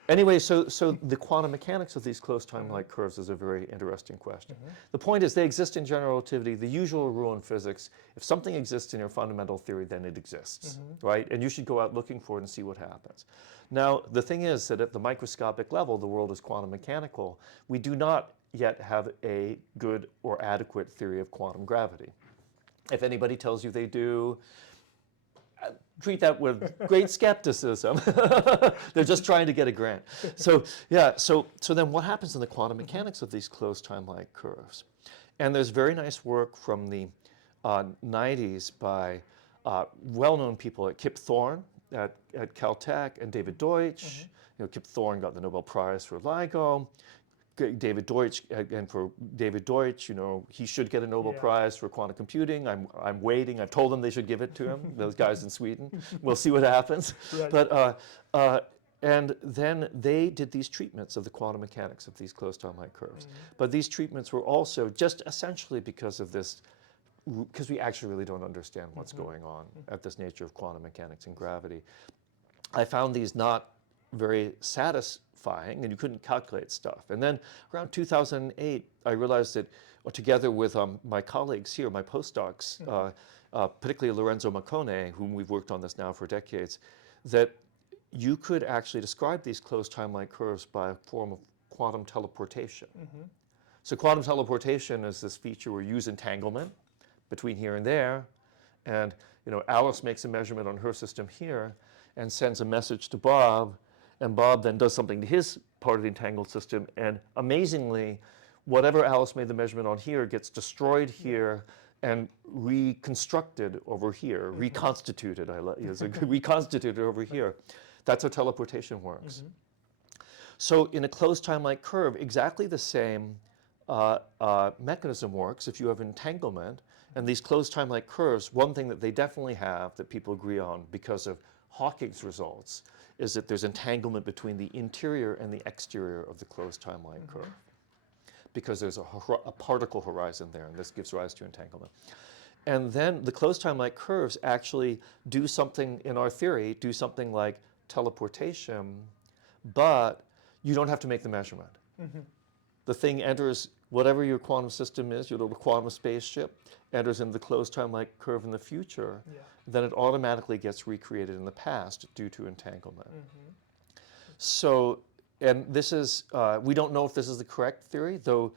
Anyway, so the quantum mechanics of these closed time-like curves is a very interesting question. The point is they exist in general relativity. The usual rule in physics, if something exists in your fundamental theory, then it exists, right? And you should go out looking for it and see what happens. Now, the thing is that at the microscopic level, the world is quantum mechanical. We do not yet have a good or adequate theory of quantum gravity. If anybody tells you they do, treat that with great skepticism. They're just trying to get a grant. So then what happens in the quantum mechanics of these closed time-like curves? And there's very nice work from the 90s by well-known people at Kip Thorne at Caltech and David Deutsch. Kip Thorne got the Nobel Prize for LIGO. David Deutsch, and for David Deutsch, he should get a Nobel Prize for quantum computing. I'm waiting. I've told them they should give it to him. Those guys in Sweden. We'll see what happens. Right. But and then they did these treatments of the quantum mechanics of these closed time-like curves. But these treatments were also just essentially because of this, because we actually really don't understand what's going on at this nature of quantum mechanics and gravity. I found these not very satisfying, and you couldn't calculate stuff. And then around 2008, I realized that, together with my colleagues here, my postdocs, particularly Lorenzo Maccone, whom we've worked on this now for decades, that you could actually describe these closed time-like curves by a form of quantum teleportation. So quantum teleportation is this feature where you use entanglement between here and there, and Alice makes a measurement on her system here and sends a message to Bob, and Bob then does something to his part of the entangled system, and amazingly, whatever Alice made the measurement on here gets destroyed here, and reconstructed over here, reconstituted, reconstituted over here. That's how teleportation works. So in a closed time-like curve, exactly the same mechanism works if you have entanglement. And these closed time-like curves, one thing that they definitely have that people agree on because of Hawking's results is that there's entanglement between the interior and the exterior of the closed time-like curve, because there's a particle horizon there, and this gives rise to entanglement. And then the closed time-like curves actually do something, in our theory, do something like teleportation, but you don't have to make the measurement. The thing enters, whatever your quantum system is, your little quantum spaceship, enters in the closed time-like curve in the future, then it automatically gets recreated in the past due to entanglement. So, and this is, we don't know if this is the correct theory, though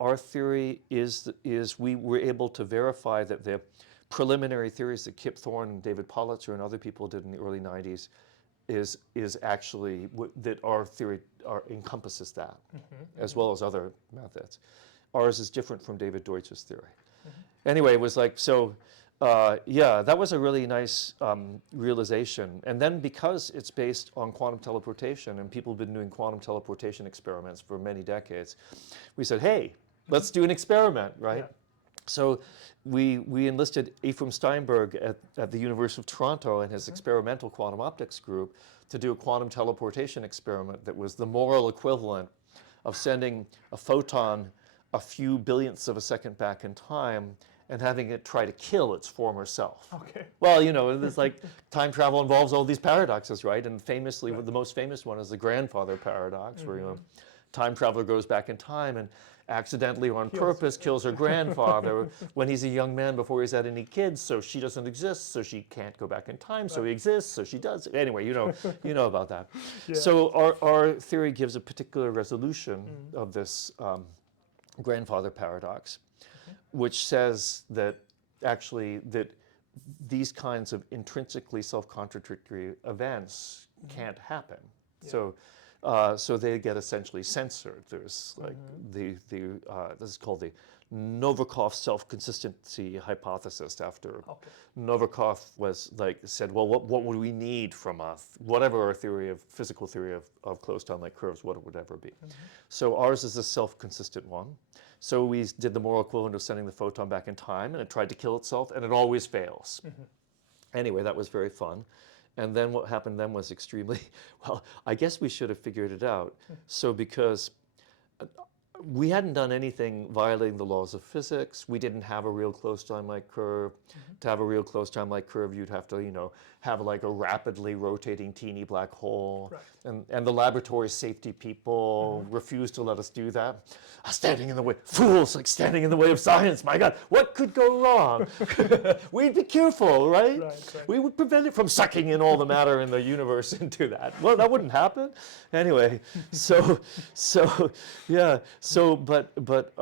our theory is we were able to verify that the preliminary theories that Kip Thorne and David Politzer and other people did in the early 90s is actually, that our theory encompasses that, as well as other methods. Ours is different from David Deutsch's theory. Anyway, it was like, so, yeah, that was a really nice realization. And then because it's based on quantum teleportation, and people have been doing quantum teleportation experiments for many decades, we said, hey, let's do an experiment, right? So we enlisted Ephraim Steinberg at the University of Toronto and his experimental quantum optics group to do a quantum teleportation experiment that was the moral equivalent of sending a photon a few billionths of a second back in time and having it try to kill its former self. Well, you know, it's like time travel involves all these paradoxes, right? And famously, the most famous one is the grandfather paradox, where, you know, time traveler goes back in time and accidentally or on purpose kills her grandfather when he's a young man before he's had any kids, so she doesn't exist, so she can't go back in time, so he exists, so she does. Anyway, you know about that. So our theory gives a particular resolution of this grandfather paradox, which says that actually that these kinds of intrinsically self-contradictory events can't happen. So they get essentially censored. There's like this is called the Novikov self-consistency hypothesis. After Novikov was like said, well, what would we need from us? Whatever our theory of physical theory of closed time-like curves, what it would ever be. So ours is a self-consistent one. So we did the moral equivalent of sending the photon back in time, and it tried to kill itself, and it always fails. Anyway, that was very fun. And then what happened then was extremely, well, I guess we should have figured it out. So because we hadn't done anything violating the laws of physics, we didn't have a real closed time-like curve. To have a real closed time-like curve, you'd have to, you know, have like a rapidly rotating teeny black hole. And the laboratory safety people refused to let us do that. Standing in the way, fools, like standing in the way of science, my God, what could go wrong? We'd be careful, right? We would prevent it from sucking in all the matter in the universe into that. Well, that wouldn't happen. Anyway, yeah, but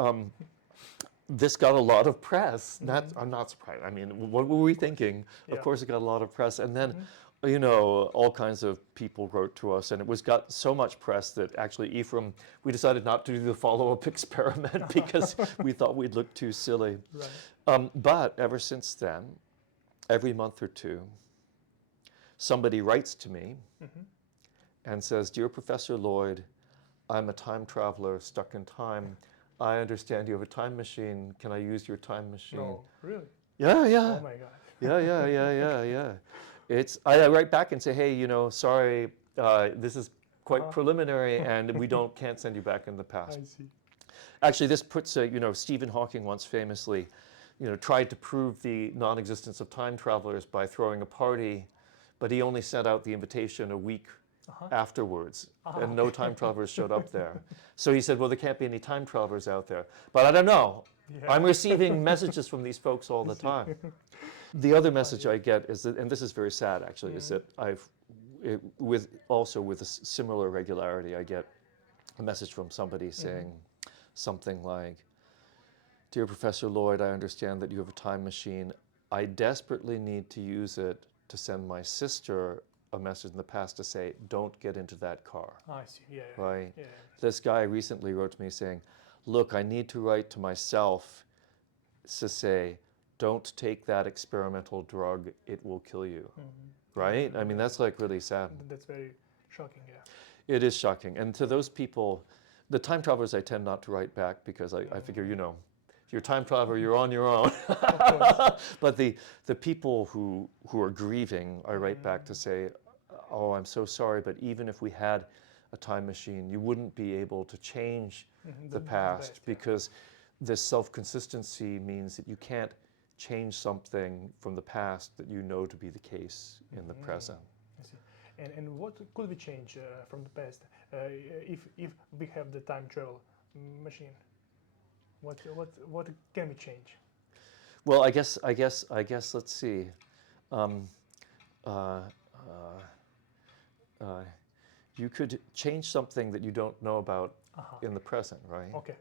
this got a lot of press. I'm not surprised. I mean, what were we thinking? Of course it got a lot of press. And then, you know, all kinds of people wrote to us, and it got so much press that actually Ephraim, we decided not to do the follow-up experiment because we thought we'd look too silly. But ever since then, every month or two, somebody writes to me and says, "Dear Professor Lloyd, I'm a time traveler stuck in time. I understand you have a time machine. Can I use your time machine?" No, really? Yeah. Oh my God. Yeah. I write back and say, hey, you know, sorry, this is quite preliminary, and we can't send you back in the past. I see. Actually, this puts you know, Stephen Hawking once famously, you know, tried to prove the non-existence of time travelers by throwing a party, but he only sent out the invitation a week afterwards, and no time travelers showed up there. So he said, well, there can't be any time travelers out there. But I don't know. I'm receiving messages from these folks all the time. The other message I get is that, and this is very sad actually, is that with a similar regularity, I get a message from somebody saying something like, "Dear Professor Lloyd, I understand that you have a time machine. I desperately need to use it to send my sister a message in the past to say, don't get into that car." I see, Right? This guy recently wrote to me saying, look, I need to write to myself to say, don't take that experimental drug, it will kill you. Right? I mean, that's like really sad. That's very shocking, yeah. It is shocking. And to those people, the time travelers I tend not to write back because I figure, you know, if you're a time traveler, you're on your own. Of course. But the people who are grieving, I write back to say, oh, I'm so sorry, but even if we had a time machine, you wouldn't be able to change the past best, because this self-consistency means that you can't change something from the past that you know to be the case in the present. I see. And what could we change from the past if we have the time travel machine? What can we change? Well, I guess. Let's see. You could change something that you don't know about in the present, right? Okay.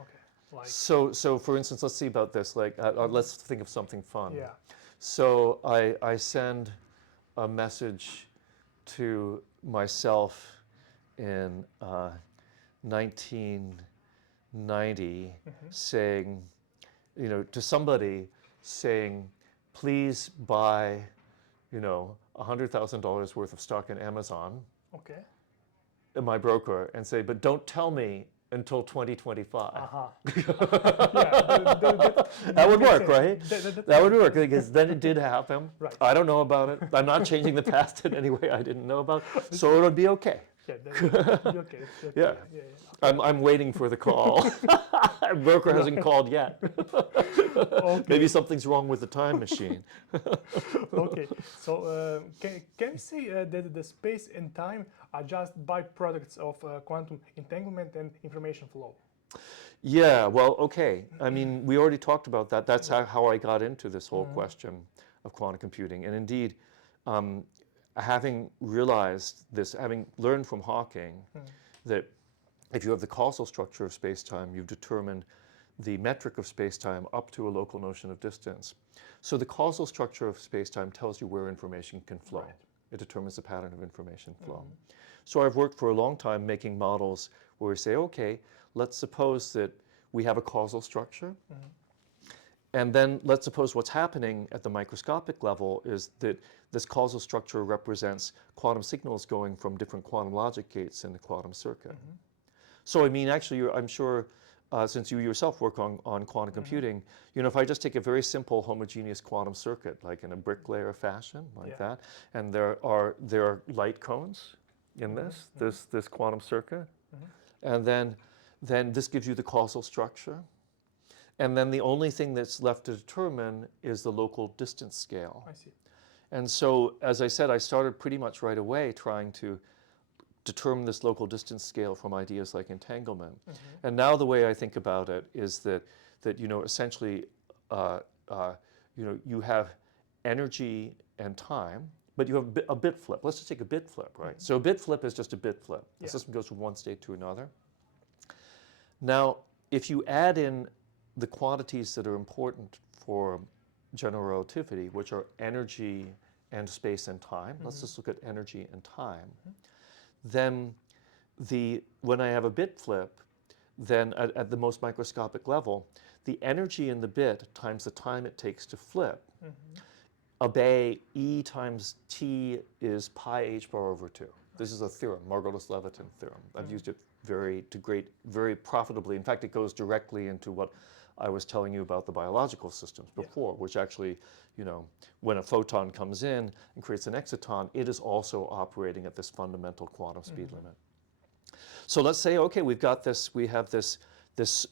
Okay. Like. So for instance, let's see about this. Like, let's think of something fun. Yeah. So I send a message to myself in 1990, saying, you know, to somebody saying, please buy, you know, $100,000 worth of stock in Amazon. Okay. My broker, and say, but don't tell me until 2025. That would work, right? That would work, because then it did happen. Right. I don't know about it. I'm not changing the past in any way I didn't know about, so it would be okay. Yeah, okay. Yeah. I'm waiting for the call. Broker hasn't called yet. Maybe something's wrong with the time machine. Okay, so can we say that the space and time are just byproducts of quantum entanglement and information flow? Yeah, well, okay. I mean, we already talked about that. That's how I got into this whole question of quantum computing. And indeed, having realized this, having learned from Hawking that if you have the causal structure of space-time, you've determined the metric of space-time up to a local notion of distance. So the causal structure of space-time tells you where information can flow. Right. It determines the pattern of information flow. So I've worked for a long time making models where we say, okay, let's suppose that we have a causal structure. And then let's suppose what's happening at the microscopic level is that this causal structure represents quantum signals going from different quantum logic gates in the quantum circuit. So I mean, actually, I'm sure, since you yourself work on quantum computing, you know, if I just take a very simple homogeneous quantum circuit, like in a bricklayer fashion, like that, and there are light cones in this quantum circuit, and then this gives you the causal structure, and then the only thing that's left to determine is the local distance scale. I see. And so, as I said, I started pretty much right away trying to determine this local distance scale from ideas like entanglement. And now the way I think about it is that you know, essentially, you know, you have energy and time, but you have a bit flip. Let's just take a bit flip, right? So a bit flip is just a bit flip. The system goes from one state to another. Now, if you add in the quantities that are important for general relativity, which are energy and space and time, let's just look at energy and time, then when I have a bit flip, then at the most microscopic level, the energy in the bit times the time it takes to flip, obey E times T is pi h bar over 2. This is a theorem, Margolis-Levitin theorem. I've used it very profitably. In fact, it goes directly into what I was telling you about the biological systems before, which actually, you know, when a photon comes in and creates an exciton, it is also operating at this fundamental quantum speed limit. So let's say, okay, we have this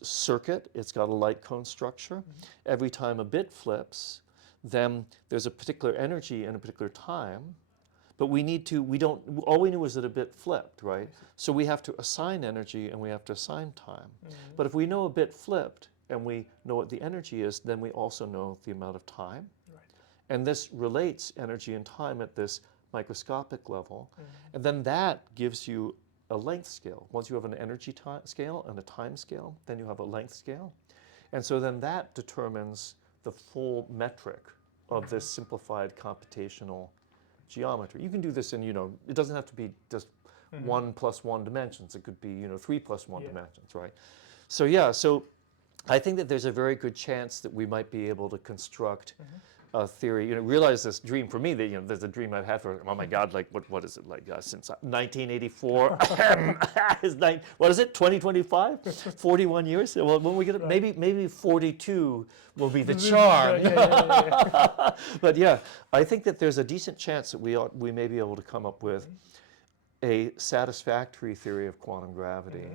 circuit, it's got a light cone structure. Every time a bit flips, then there's a particular energy and a particular time, but all we knew was that a bit flipped, right? So we have to assign energy and we have to assign time. But if we know a bit flipped, and we know what the energy is, then we also know the amount of time. Right. And this relates energy and time at this microscopic level. And then that gives you a length scale. Once you have an energy scale and a time scale, then you have a length scale. And so then that determines the full metric of this simplified computational geometry. You can do this in, you know, it doesn't have to be just 1 + 1 dimensions. It could be, you know, 3 + 1 dimensions, right? So yeah, so I think that there's a very good chance that we might be able to construct a theory. Realize this dream for me, that there's a dream I've had for, oh my God, like what is it, like since 1984? What is it, 2025? 41 years? Well, when we get it, maybe 42 will be the charm. But yeah, I think that there's a decent chance that we may be able to come up with a satisfactory theory of quantum gravity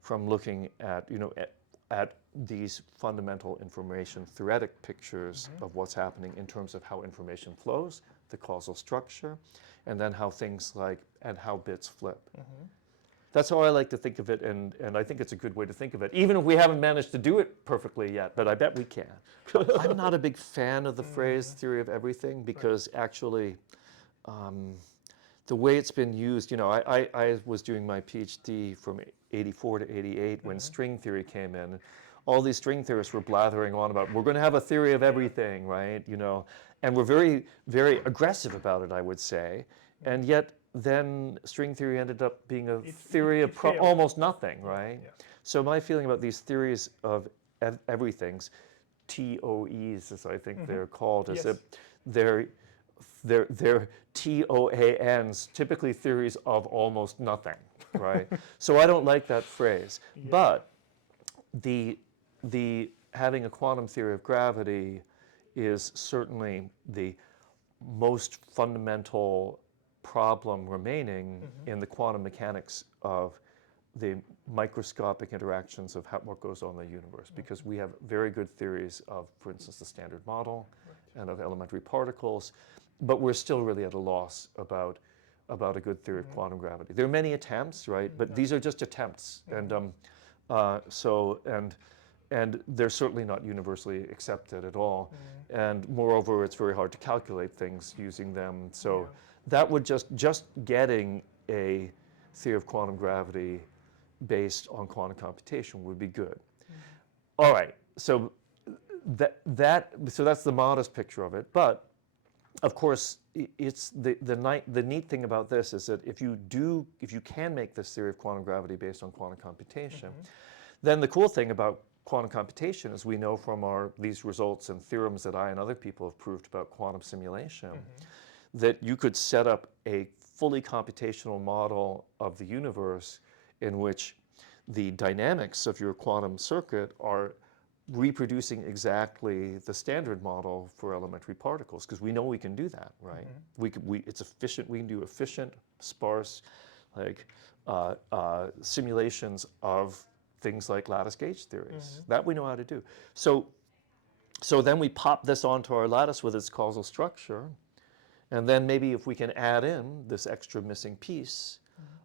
from looking at these fundamental information theoretic pictures of what's happening in terms of how information flows, the causal structure, and then how how bits flip. That's how I like to think of it, and I think it's a good way to think of it, even if we haven't managed to do it perfectly yet, but I bet we can. I'm not a big fan of the phrase theory of everything, because actually the way it's been used, I was doing my PhD from 84 to 88 when string theory came in. All these string theorists were blathering on about, we're going to have a theory of everything, right? And we're very, very aggressive about it, I would say. And yet then string theory ended up being a theory of almost nothing, right? So my feeling about these theories of everythings, TOEs, as I think they're called, is that they're TOANs, typically theories of almost nothing, right? So I don't like that phrase. But the having a quantum theory of gravity is certainly the most fundamental problem remaining in the quantum mechanics of the microscopic interactions of what goes on in the universe, because we have very good theories of, for instance, the Standard Model and of elementary particles, but we're still really at a loss about a good theory of quantum gravity. There are many attempts, right? But these are just attempts, and they're certainly not universally accepted at all. And moreover, it's very hard to calculate things using them. So that would just getting a theory of quantum gravity based on quantum computation would be good. All right, so that's the modest picture of it. But of course, it's the neat thing about this is that if you can make this theory of quantum gravity based on quantum computation, then the cool thing about quantum computation is we know from these results and theorems that I and other people have proved about quantum simulation that you could set up a fully computational model of the universe in which the dynamics of your quantum circuit are reproducing exactly the standard model for elementary particles, because we know we can do that, right? It's efficient. We can do efficient, sparse, simulations of things like lattice gauge theories. That we know how to do. So then we pop this onto our lattice with its causal structure, and then maybe if we can add in this extra missing piece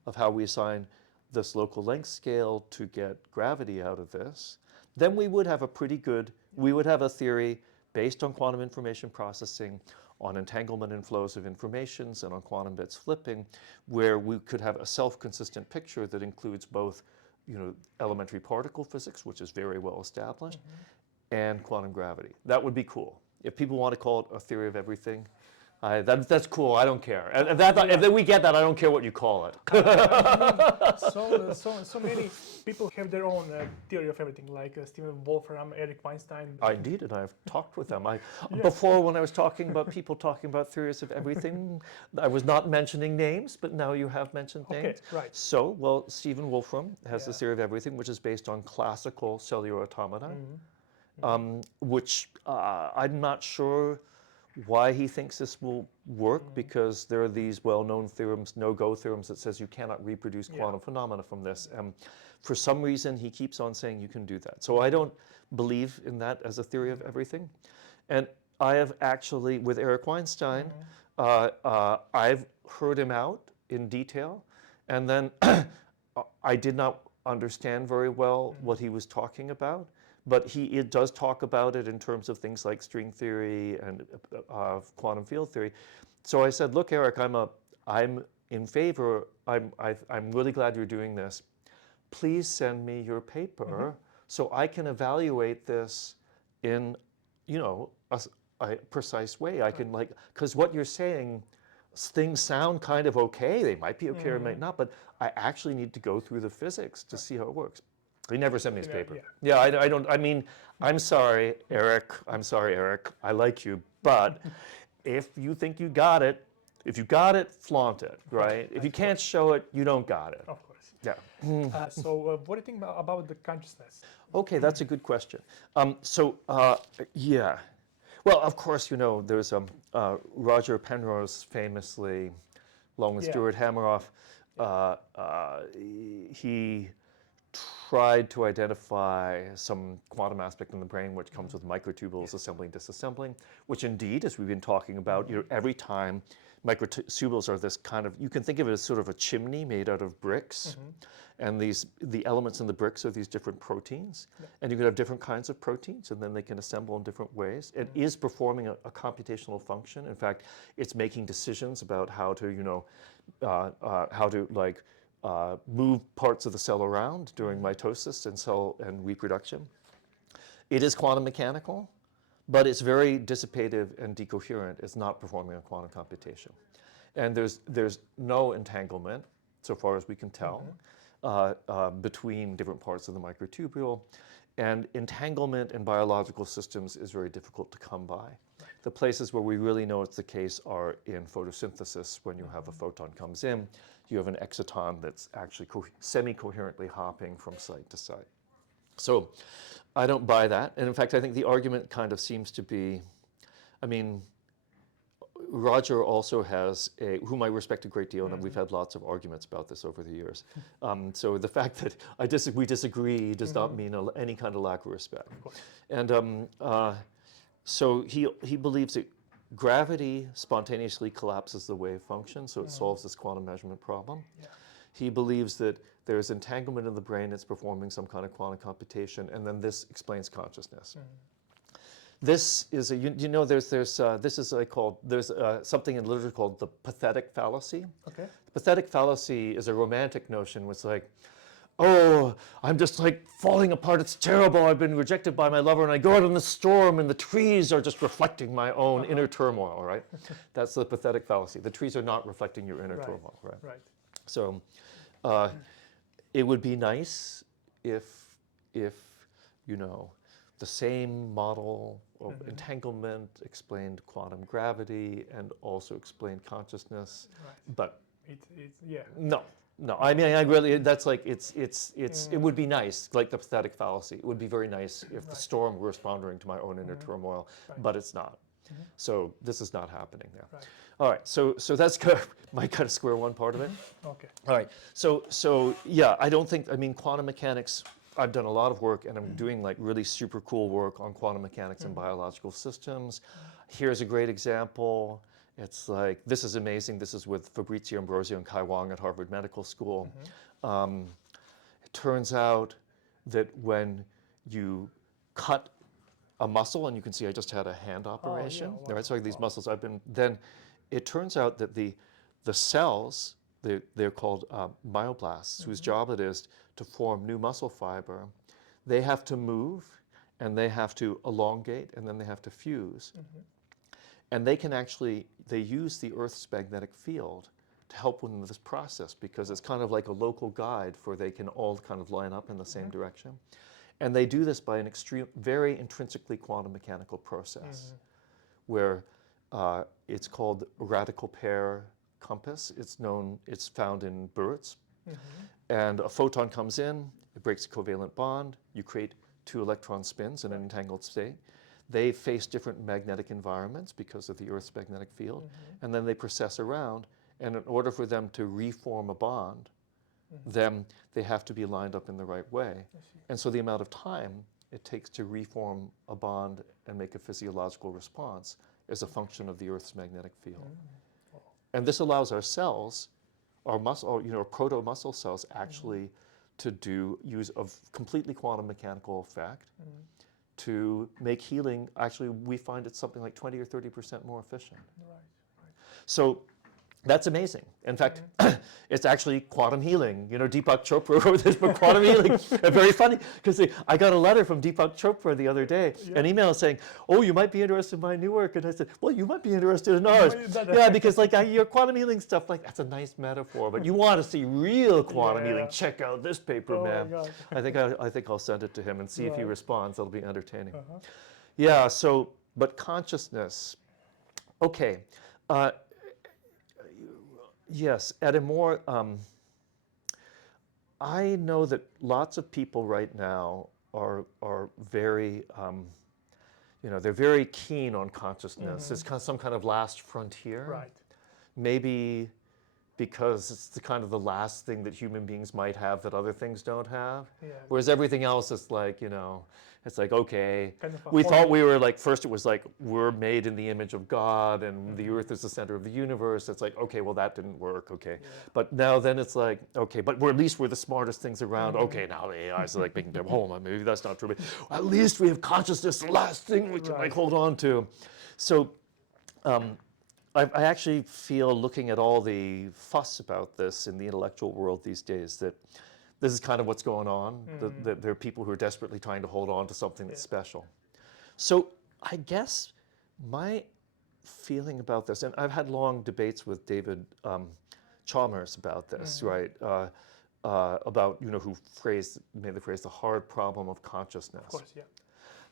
of how we assign this local length scale to get gravity out of this, then we would have we would have a theory based on quantum information processing, on entanglement and flows of informations, and on quantum bits flipping, where we could have a self-consistent picture that includes both elementary particle physics, which is very well established, and quantum gravity. That would be cool. If people want to call it a theory of everything, that's cool. I don't care. If we get that, I don't care what you call it. So many people have their own theory of everything, like Stephen Wolfram, Eric Weinstein. Indeed, and I've talked with them. Before, when I was talking about people talking about theories of everything, I was not mentioning names, but now you have mentioned names. Right. So, Stephen Wolfram has the theory of everything, which is based on classical cellular automata, which I'm not sure why he thinks this will work, because there are these well-known theorems, no-go theorems, that says you cannot reproduce quantum phenomena from this. For some reason, he keeps on saying you can do that. So I don't believe in that as a theory of everything. And I have actually, with Eric Weinstein, I've heard him out in detail, and then I did not understand very well what he was talking about. But it does talk about it in terms of things like string theory and quantum field theory. So I said, look, Eric, I'm in favor. I'm really glad you're doing this. Please send me your paper so I can evaluate this in, a precise way. I can because what you're saying, things sound kind of okay. They might be okay or might not, but I actually need to go through the physics to see how it works. He never sent me his Yeah, paper. yeah. Yeah, I don't, I mean, I'm sorry, Eric. I'm sorry, Eric. I like you. But if you think you got it, if you got it, flaunt it, right? If you can't show it, you don't got it. Of course. Yeah. So what do you think about the consciousness? Okay, that's a good question. Yeah. Well, of course, you know, there's Roger Penrose famously, along with Yeah. Stuart Hameroff, he tried to identify some quantum aspect in the brain which comes with microtubules assembling, disassembling, which indeed, as we've been talking about, you know, every time microtubules are this kind of, you can think of it as sort of a chimney made out of bricks. And the elements in the bricks are these different proteins. And you can have different kinds of proteins, and then they can assemble in different ways. It is performing a computational function. In fact, it's making decisions about how to, you know, move parts of the cell around during mitosis and cell and reproduction. It is quantum mechanical, but it's very dissipative and decoherent. It's not performing a quantum computation. And there's no entanglement, so far as we can tell, between different parts of the microtubule. And entanglement in biological systems is very difficult to come by. The places where we really know it's the case are in photosynthesis. When you have a photon comes in, you have an exciton that's actually semi-coherently hopping from site to site. So I don't buy that. And in fact, I think the argument kind of seems to be, I mean, Roger also has whom I respect a great deal, and we've had lots of arguments about this over the years. So the fact that we disagree does not mean any kind of lack of respect. And so he believes that gravity spontaneously collapses the wave function, so it solves this quantum measurement problem. He believes that there's entanglement in the brain, it's performing some kind of quantum computation, and then this explains consciousness. This is there's something in literature called the pathetic fallacy. Okay. The pathetic fallacy is a romantic notion which is like, oh, I'm just like falling apart, it's terrible, I've been rejected by my lover, and I go out in the storm and the trees are just reflecting my own inner turmoil, right? That's the pathetic fallacy. The trees are not reflecting your inner turmoil, right? Right. So it would be nice if you know, the same model of entanglement explained quantum gravity and also explained consciousness, but Yeah. no. I mean, I really, that's like, it would be nice, like the pathetic fallacy. It would be very nice if the storm were responding to my own inner turmoil, but it's not. So this is not happening there. All right, so that's kind of my kind of square one part of it. Okay. All right, so yeah, I don't think, I mean, quantum mechanics, I've done a lot of work, and I'm doing like really super cool work on quantum mechanics and biological systems. Here's a great example. It's like, this is amazing. This is with Fabrizio Ambrosio and Kai Wang at Harvard Medical School. It turns out that when you cut a muscle, and you can see I just had a hand operation, right? So these muscles then it turns out that the cells, they're called myoblasts, whose job it is to form new muscle fiber. They have to move, and they have to elongate, and then they have to fuse. And they can actually, they use the Earth's magnetic field to help them with this process, because it's kind of like a local guide for they can all kind of line up in the same direction. And they do this by an very intrinsically quantum mechanical process, where it's called radical pair compass. It's found in birds. And a photon comes in, it breaks a covalent bond, you create two electron spins in an entangled state. They face different magnetic environments because of the Earth's magnetic field, and then they process around, and in order for them to reform a bond, then they have to be lined up in the right way. And so the amount of time it takes to reform a bond and make a physiological response is a function of the Earth's magnetic field. And this allows our cells, our muscle, you know, proto-muscle cells actually to use a completely quantum mechanical effect to make healing. Actually, we find it's something like 20 or 30% more efficient. So That's amazing. In fact, it's actually quantum healing. You know, Deepak Chopra wrote this book, Quantum Healing. Very funny, because I got a letter from Deepak Chopra the other day, an email saying, "Oh, you might be interested in my new work." And I said, "Well, you might be interested in ours." Yeah, because like your quantum healing stuff, like that's a nice metaphor. But you want to see real quantum healing? Check out this paper, man. My God. I think I'll send it to him and see if he responds. That'll be entertaining. Yeah. So, but consciousness. Okay. Yes, at a more, I know that lots of people right now are very, you know, they're very keen on consciousness. It's kind of some kind of last frontier. Right. Maybe because it's the kind of the last thing that human beings might have that other things don't have. Yeah. Whereas everything else is like, you know, it's like, okay, Kind of a we thought formula. we were like, first it was like, we're made in the image of God and the earth is the center of the universe. It's like, okay, well that didn't work, okay. But now then it's like, okay, but at least we're the smartest things around. Okay, now the AI is like making them, hold on, maybe that's not true. But at least we have consciousness, the last thing we can like hold on to. So I actually feel, looking at all the fuss about this in the intellectual world these days, that this is kind of what's going on, that there are people who are desperately trying to hold on to something that's special. So I guess my feeling about this, and I've had long debates with David Chalmers about this, right? About, you know, who made the phrase, the hard problem of consciousness. Of course, yeah.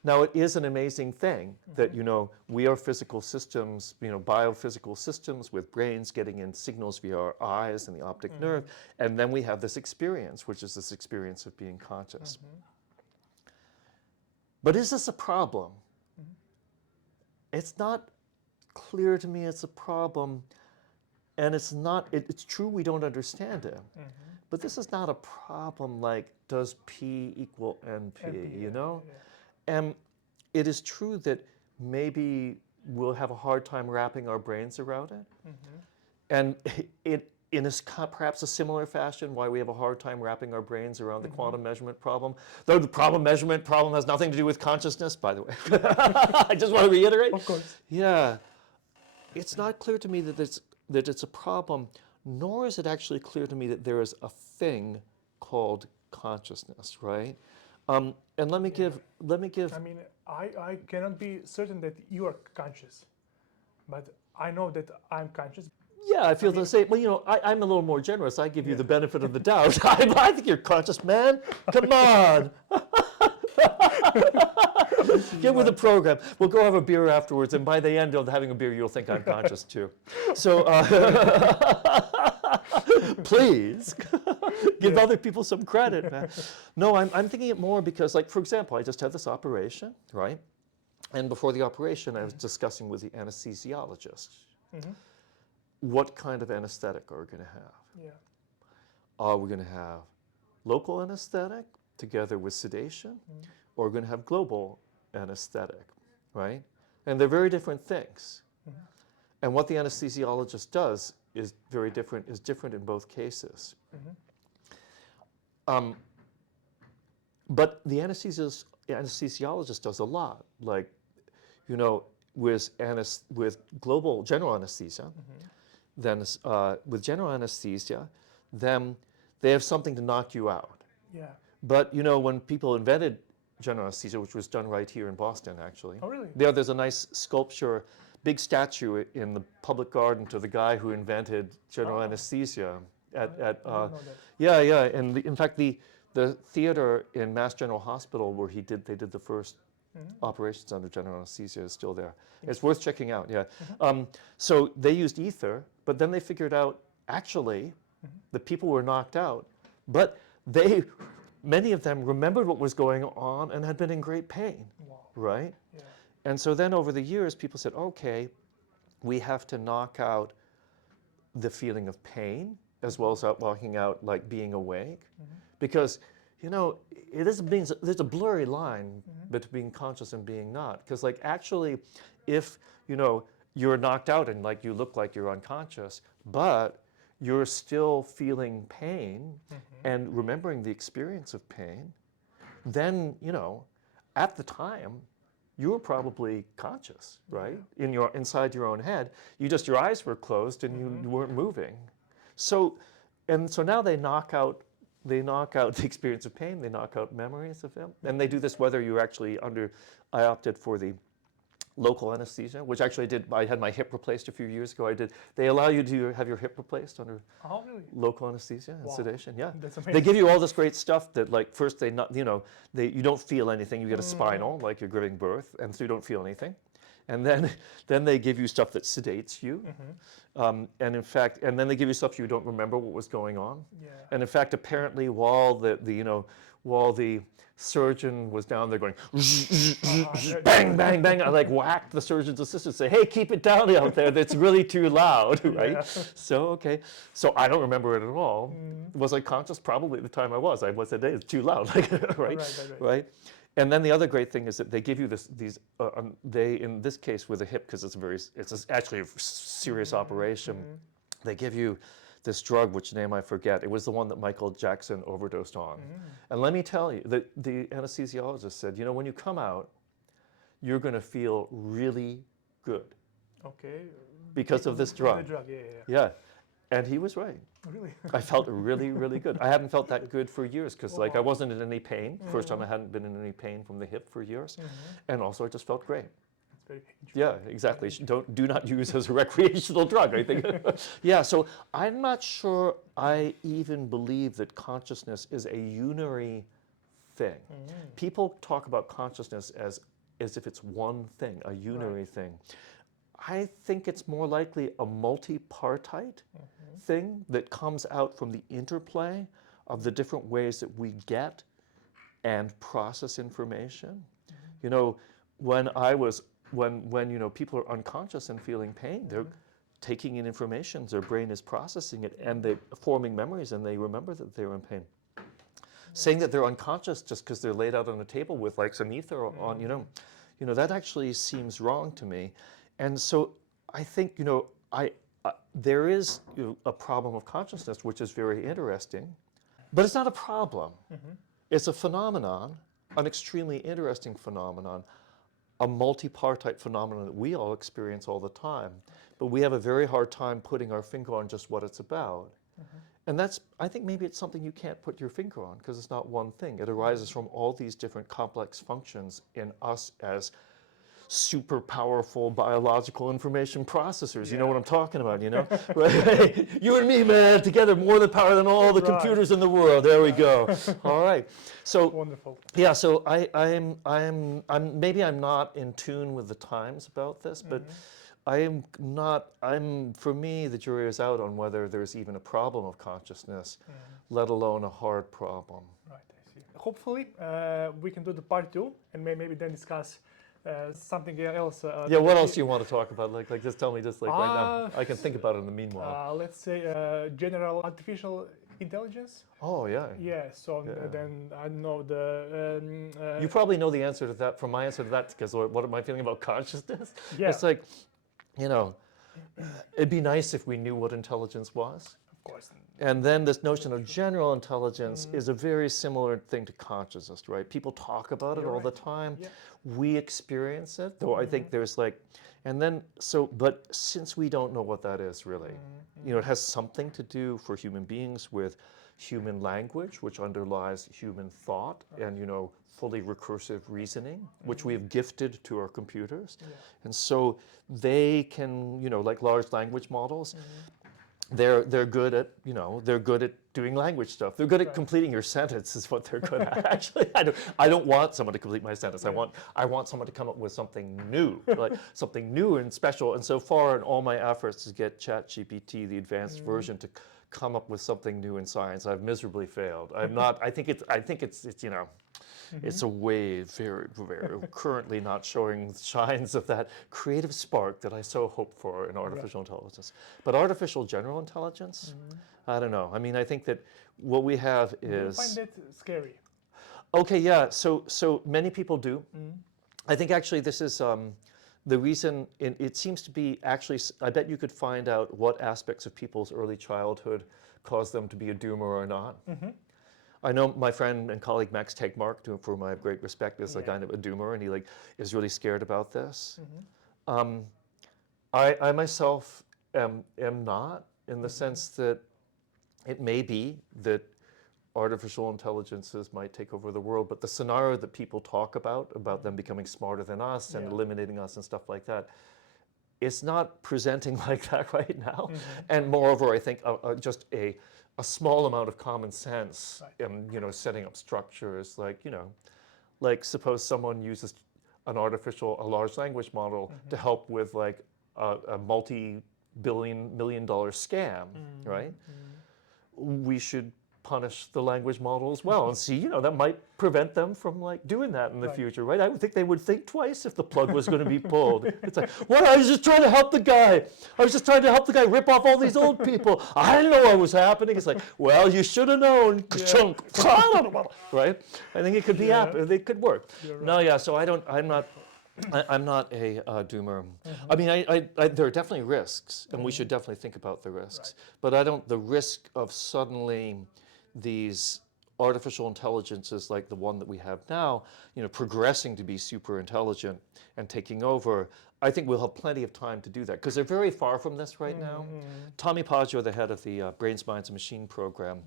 Now, it is an amazing thing that, you know, we are physical systems, you know, biophysical systems with brains getting in signals via our eyes and the optic nerve, and then we have this experience, which is this experience of being conscious. But is this a problem? It's not clear to me it's a problem, and it's not, it's true we don't understand it, but this is not a problem like, does P equal NP, you know? And it is true that maybe we'll have a hard time wrapping our brains around it. And it, in perhaps a similar fashion, why we have a hard time wrapping our brains around the quantum measurement problem. Though the measurement problem has nothing to do with consciousness, by the way. I just want to reiterate. Of course. Yeah. It's not clear to me that it's a problem, nor is it actually clear to me that there is a thing called consciousness, right? And let me give. I mean, I cannot be certain that you are conscious, but I know that I'm conscious. Yeah, I feel the same. Well, you know, I'm a little more generous. I give you the benefit of the doubt. I think you're conscious, man. Come on. Get with the program. We'll go have a beer afterwards, and by the end of having a beer, you'll think I'm conscious too. So, please give other people some credit, man. No, I'm thinking it more because, like, for example, I just had this operation, right? And before the operation, I was discussing with the anesthesiologist. What kind of anesthetic are we going to have? Yeah. Are we going to have local anesthetic together with sedation, or are we going to have global anesthetic, right? And they're very different things. And what the anesthesiologist does is different in both cases. But the anesthesiologist does a lot, like, you know, with global general anesthesia, then with general anesthesia, then they have something to knock you out. Yeah. But, you know, when people invented general anesthesia, which was done right here in Boston, actually. Oh, really? There's a nice sculpture, big statue in the public garden to the guy who invented general anesthesia. Yeah, and in fact, the theater in Mass General Hospital where they did the first operations under general anesthesia is still there. It's worth checking out, yeah. So they used ether, but then they figured out, actually, the people were knocked out, but many of them remembered what was going on and had been in great pain, right? Yeah. And so then over the years, people said, okay, we have to knock out the feeling of pain as well as knocking out, like, being awake, because, you know, there's a blurry line between conscious and being not. Because, like, actually, if, you know, you're knocked out and, like, you look like you're unconscious, but you're still feeling pain and remembering the experience of pain, then, you know, at the time, you were probably conscious, right? Inside your own head. Your eyes were closed and you weren't moving. So now they knock out the experience of pain, they knock out memories of it. And they do this whether you're actually I opted for the local anesthesia, which actually I had my hip replaced a few years ago. They allow you to have your hip replaced under local anesthesia and sedation. Yeah. That's amazing. They give you all this great stuff that, like, first you don't feel anything. You get a spinal, like you're giving birth, and so you don't feel anything. And then they give you stuff that sedates you. And in fact, and then they give you stuff you don't remember what was going on. Yeah. And in fact, apparently while the surgeon was down there going bang, bang, bang, I like whacked the surgeon's assistant, say, hey, keep it down out there. That's really too loud, right? Yeah. So, okay. So I don't remember it at all. Was I conscious? Probably at the time I was. I was it's too loud, right? And then the other great thing is that they give you they, in this case with a hip, because it's actually a serious operation, they give you this drug, which name I forget. It was the one that Michael Jackson overdosed on. And let me tell you, the anesthesiologist said, when you come out, you're going to feel really good. Okay. Because of this drug. The drug, Yeah. And he was right. Really? I felt really, really good. I hadn't felt that good for years because I wasn't in any pain. First time I hadn't been in any pain from the hip for years. And also I just felt great. Very yeah, exactly. Do not use as a recreational drug, I think. Yeah, so I'm not sure I even believe that consciousness is a unary thing. People talk about consciousness as if it's one thing, a unary thing. I think it's more likely a multipartite thing that comes out from the interplay of the different ways that we get and process information. You know, when people are unconscious and feeling pain, they're taking in information, their brain is processing it, and they're forming memories, and they remember that they're in pain. Saying that they're unconscious just because they're laid out on a table with like some ether on, that actually seems wrong to me. And so I think, there is a problem of consciousness, which is very interesting, but it's not a problem. It's a phenomenon, an extremely interesting phenomenon, a multipartite phenomenon that we all experience all the time, but we have a very hard time putting our finger on just what it's about. And I think maybe it's something you can't put your finger on because it's not one thing. It arises from all these different complex functions in us as super powerful biological information processors. You know what I'm talking about, Right? You and me, man, together more than power than all the computers in the world. There we go. All right. So wonderful. Yeah, so I'm maybe I'm not in tune with the times about this, but for me, the jury is out on whether there's even a problem of consciousness, let alone a hard problem. Right, I see. Hopefully, we can do the part 2 and maybe then discuss something else. Yeah, what else do you want to talk about? Like just tell me right now. I can think about it in the meanwhile. Let's say general artificial intelligence. Oh, yeah. Yeah, so then I know the... you probably know the answer to that from my answer to that, because what am I feeling about consciousness? Yeah. It's like, it'd be nice if we knew what intelligence was. Of course. And then this notion of general intelligence is a very similar thing to consciousness, right? People talk about it all the time. Yeah. We experience it, though I think there's but since we don't know what that is really, it has something to do for human beings with human language, which underlies human thought and, fully recursive reasoning, which we have gifted to our computers. And so they can, like large language models, they're good at doing language stuff. They're good at completing your sentence is what they're good at. Actually, I don't want someone to complete my sentence. I want someone to come up with something new, like something new and special. And so far in all my efforts to get ChatGPT, the advanced version, to come up with something new in science, I've miserably failed. I think it's it's a way very, very currently not showing signs of that creative spark that I so hope for in artificial intelligence. But artificial general intelligence, I don't know. I mean, I think that what we have is... Do you find it scary? Okay, yeah. So many people do. I think actually this is the reason. It seems to be actually. I bet you could find out what aspects of people's early childhood caused them to be a doomer or not. I know my friend and colleague Max Tegmark, to whom I have great respect, is a Yeah. kind of a doomer, and he like is really scared about this. Mm-hmm. I myself am not, in the sense that it may be that artificial intelligences might take over the world, but the scenario that people talk about them becoming smarter than us and Yeah. eliminating us and stuff like that, it's not presenting like that right now. Mm-hmm. And moreover, I think just a small amount of common sense, Right. you know, setting up structures like, you know, like suppose someone uses a large language model to help with like a multi-million scam, right? We should punish the language model as well and see, you know, that might prevent them from like doing that in the Right. future, right? I would think they would think twice if the plug was going to be pulled. It's like, well, I was just trying to help the guy. I was just trying to help the guy rip off all these old people. I didn't know what was happening. It's like, well, you should have known. Chunk. Right? I think it could be it could work. You're right. No, yeah. So I'm not a doomer. I mean, there are definitely risks, and we should definitely think about the risks. But I don't. The risk of suddenly these artificial intelligences, like the one that we have now, you know, progressing to be super intelligent and taking over. I think we'll have plenty of time to do that because they're very far from this right now. Tommy Paggio, the head of the Brains, Minds, and Machine program,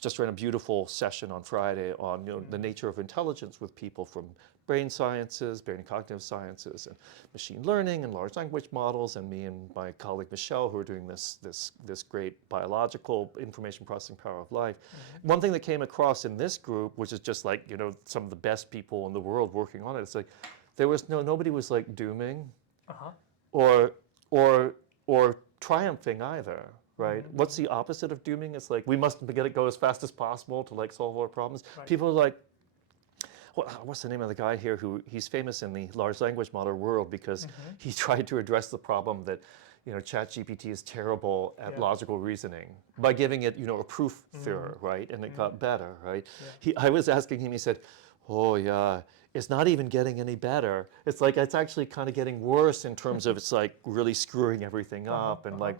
just ran a beautiful session on Friday on, you know, the nature of intelligence with people from brain sciences, brain and cognitive sciences, and machine learning and large language models, and me and my colleague Michelle, who are doing this great biological information processing power of life. One thing that came across in this group, which is just like, you know, some of the best people in the world working on it, it's like nobody was like dooming or triumphing either. Right? What's the opposite of dooming? It's like we must get it go as fast as possible to like solve all our problems. Right. People are like, what's the name of the guy here who he's famous in the large language model world because he tried to address the problem that, you know, ChatGPT is terrible at logical reasoning by giving it, you know, a proof theory, right? And it got better, right? I was asking him, he said, oh yeah, it's not even getting any better. It's like it's actually kind of getting worse in terms of it's like really screwing everything up and like.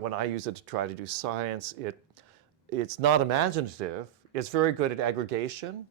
When I use it to try to do science, it's not imaginative. It's very good at aggregation,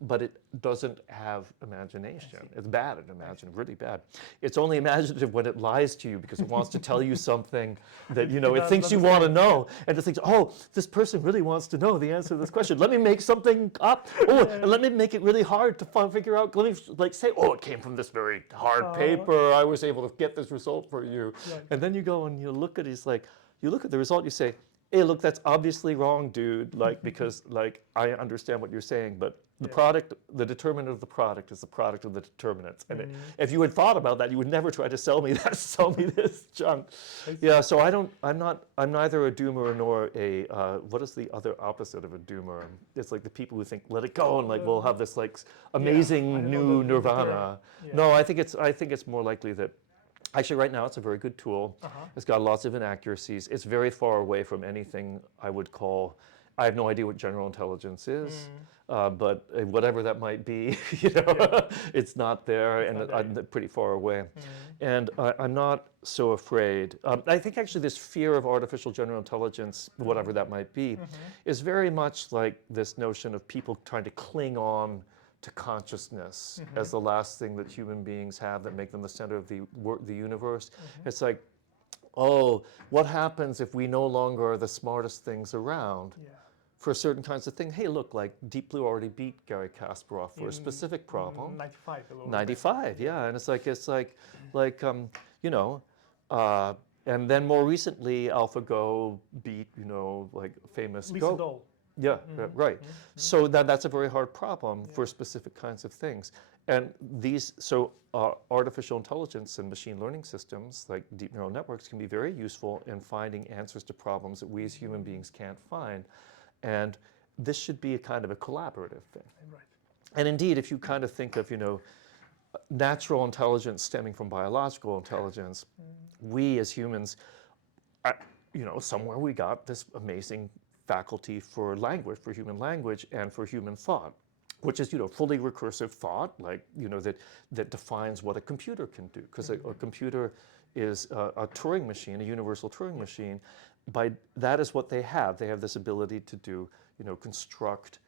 but it doesn't have imagination. It's bad at imagine, really bad. It's only imaginative when it lies to you because it wants to tell you something that, you know, it thinks you want to know. And it thinks, oh, this person really wants to know the answer to this question. Let me make something up. Oh, and let me make it really hard to figure out. Let me like say, oh, it came from this very hard paper. I was able to get this result for you. Right. And then you go and you look at it, it's like, you look at the result, you say, hey, look, that's obviously wrong, dude, like, because, like, I understand what you're saying, but the product, the determinant of the product is the product of the determinants. And if you had thought about that, you would never try to sell me this junk. Yeah, so I'm neither a doomer nor a, what is the other opposite of a doomer? It's like the people who think, let it go, and like, we'll have this, like, amazing new nirvana. No, I think it's more likely that actually, right now, it's a very good tool. It's got lots of inaccuracies. It's very far away from anything I would call, I have no idea what general intelligence is, but whatever that might be, you know, it's not there, and I'm pretty far away. And I'm not so afraid. I think actually this fear of artificial general intelligence, whatever that might be, is very much like this notion of people trying to cling on to consciousness as the last thing that human beings have that make them the center of the universe. It's like, oh, what happens if we no longer are the smartest things around for certain kinds of things? Hey, look, like Deep Blue already beat Garry Kasparov for a specific problem. 95. 95, yeah, and it's like you know, and then more recently, AlphaGo beat, you know, like famous Lisa Go. Doll. Yeah, right. So that's a very hard problem for specific kinds of things. And artificial intelligence and machine learning systems like deep neural networks can be very useful in finding answers to problems that we as human beings can't find. And this should be a kind of a collaborative thing. Right. And indeed, if you kind of think of, you know, natural intelligence stemming from biological intelligence, we as humans, you know, somewhere we got this amazing faculty for language, for human language, and for human thought, which is, you know, fully recursive thought, like, you know, that defines what a computer can do, because a computer is a Turing machine, a universal Turing machine, that is what they have. They have this ability to do, construct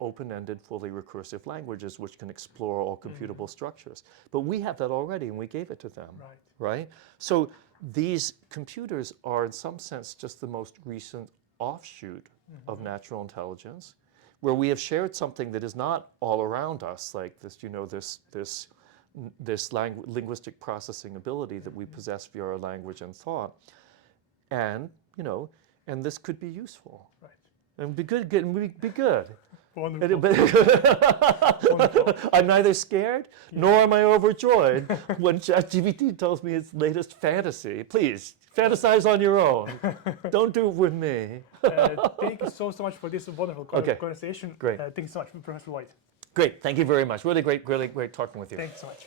open-ended, fully recursive languages which can explore all computable structures. But we have that already, and we gave it to them, right? So these computers are, in some sense, just the most recent offshoot of natural intelligence, where we have shared something that is not all around us, like this, this linguistic processing ability that we possess via our language and thought, and and this could be useful. And be good. Be good. Wonderful. Wonderful. I'm neither scared nor am I overjoyed when ChatGPT tells me its latest fantasy. Please fantasize on your own. Don't do it with me. Thank you so much for this wonderful conversation. Great. Thank you so much, Professor Lloyd. Great. Thank you very much. Really great talking with you. Thank you so much.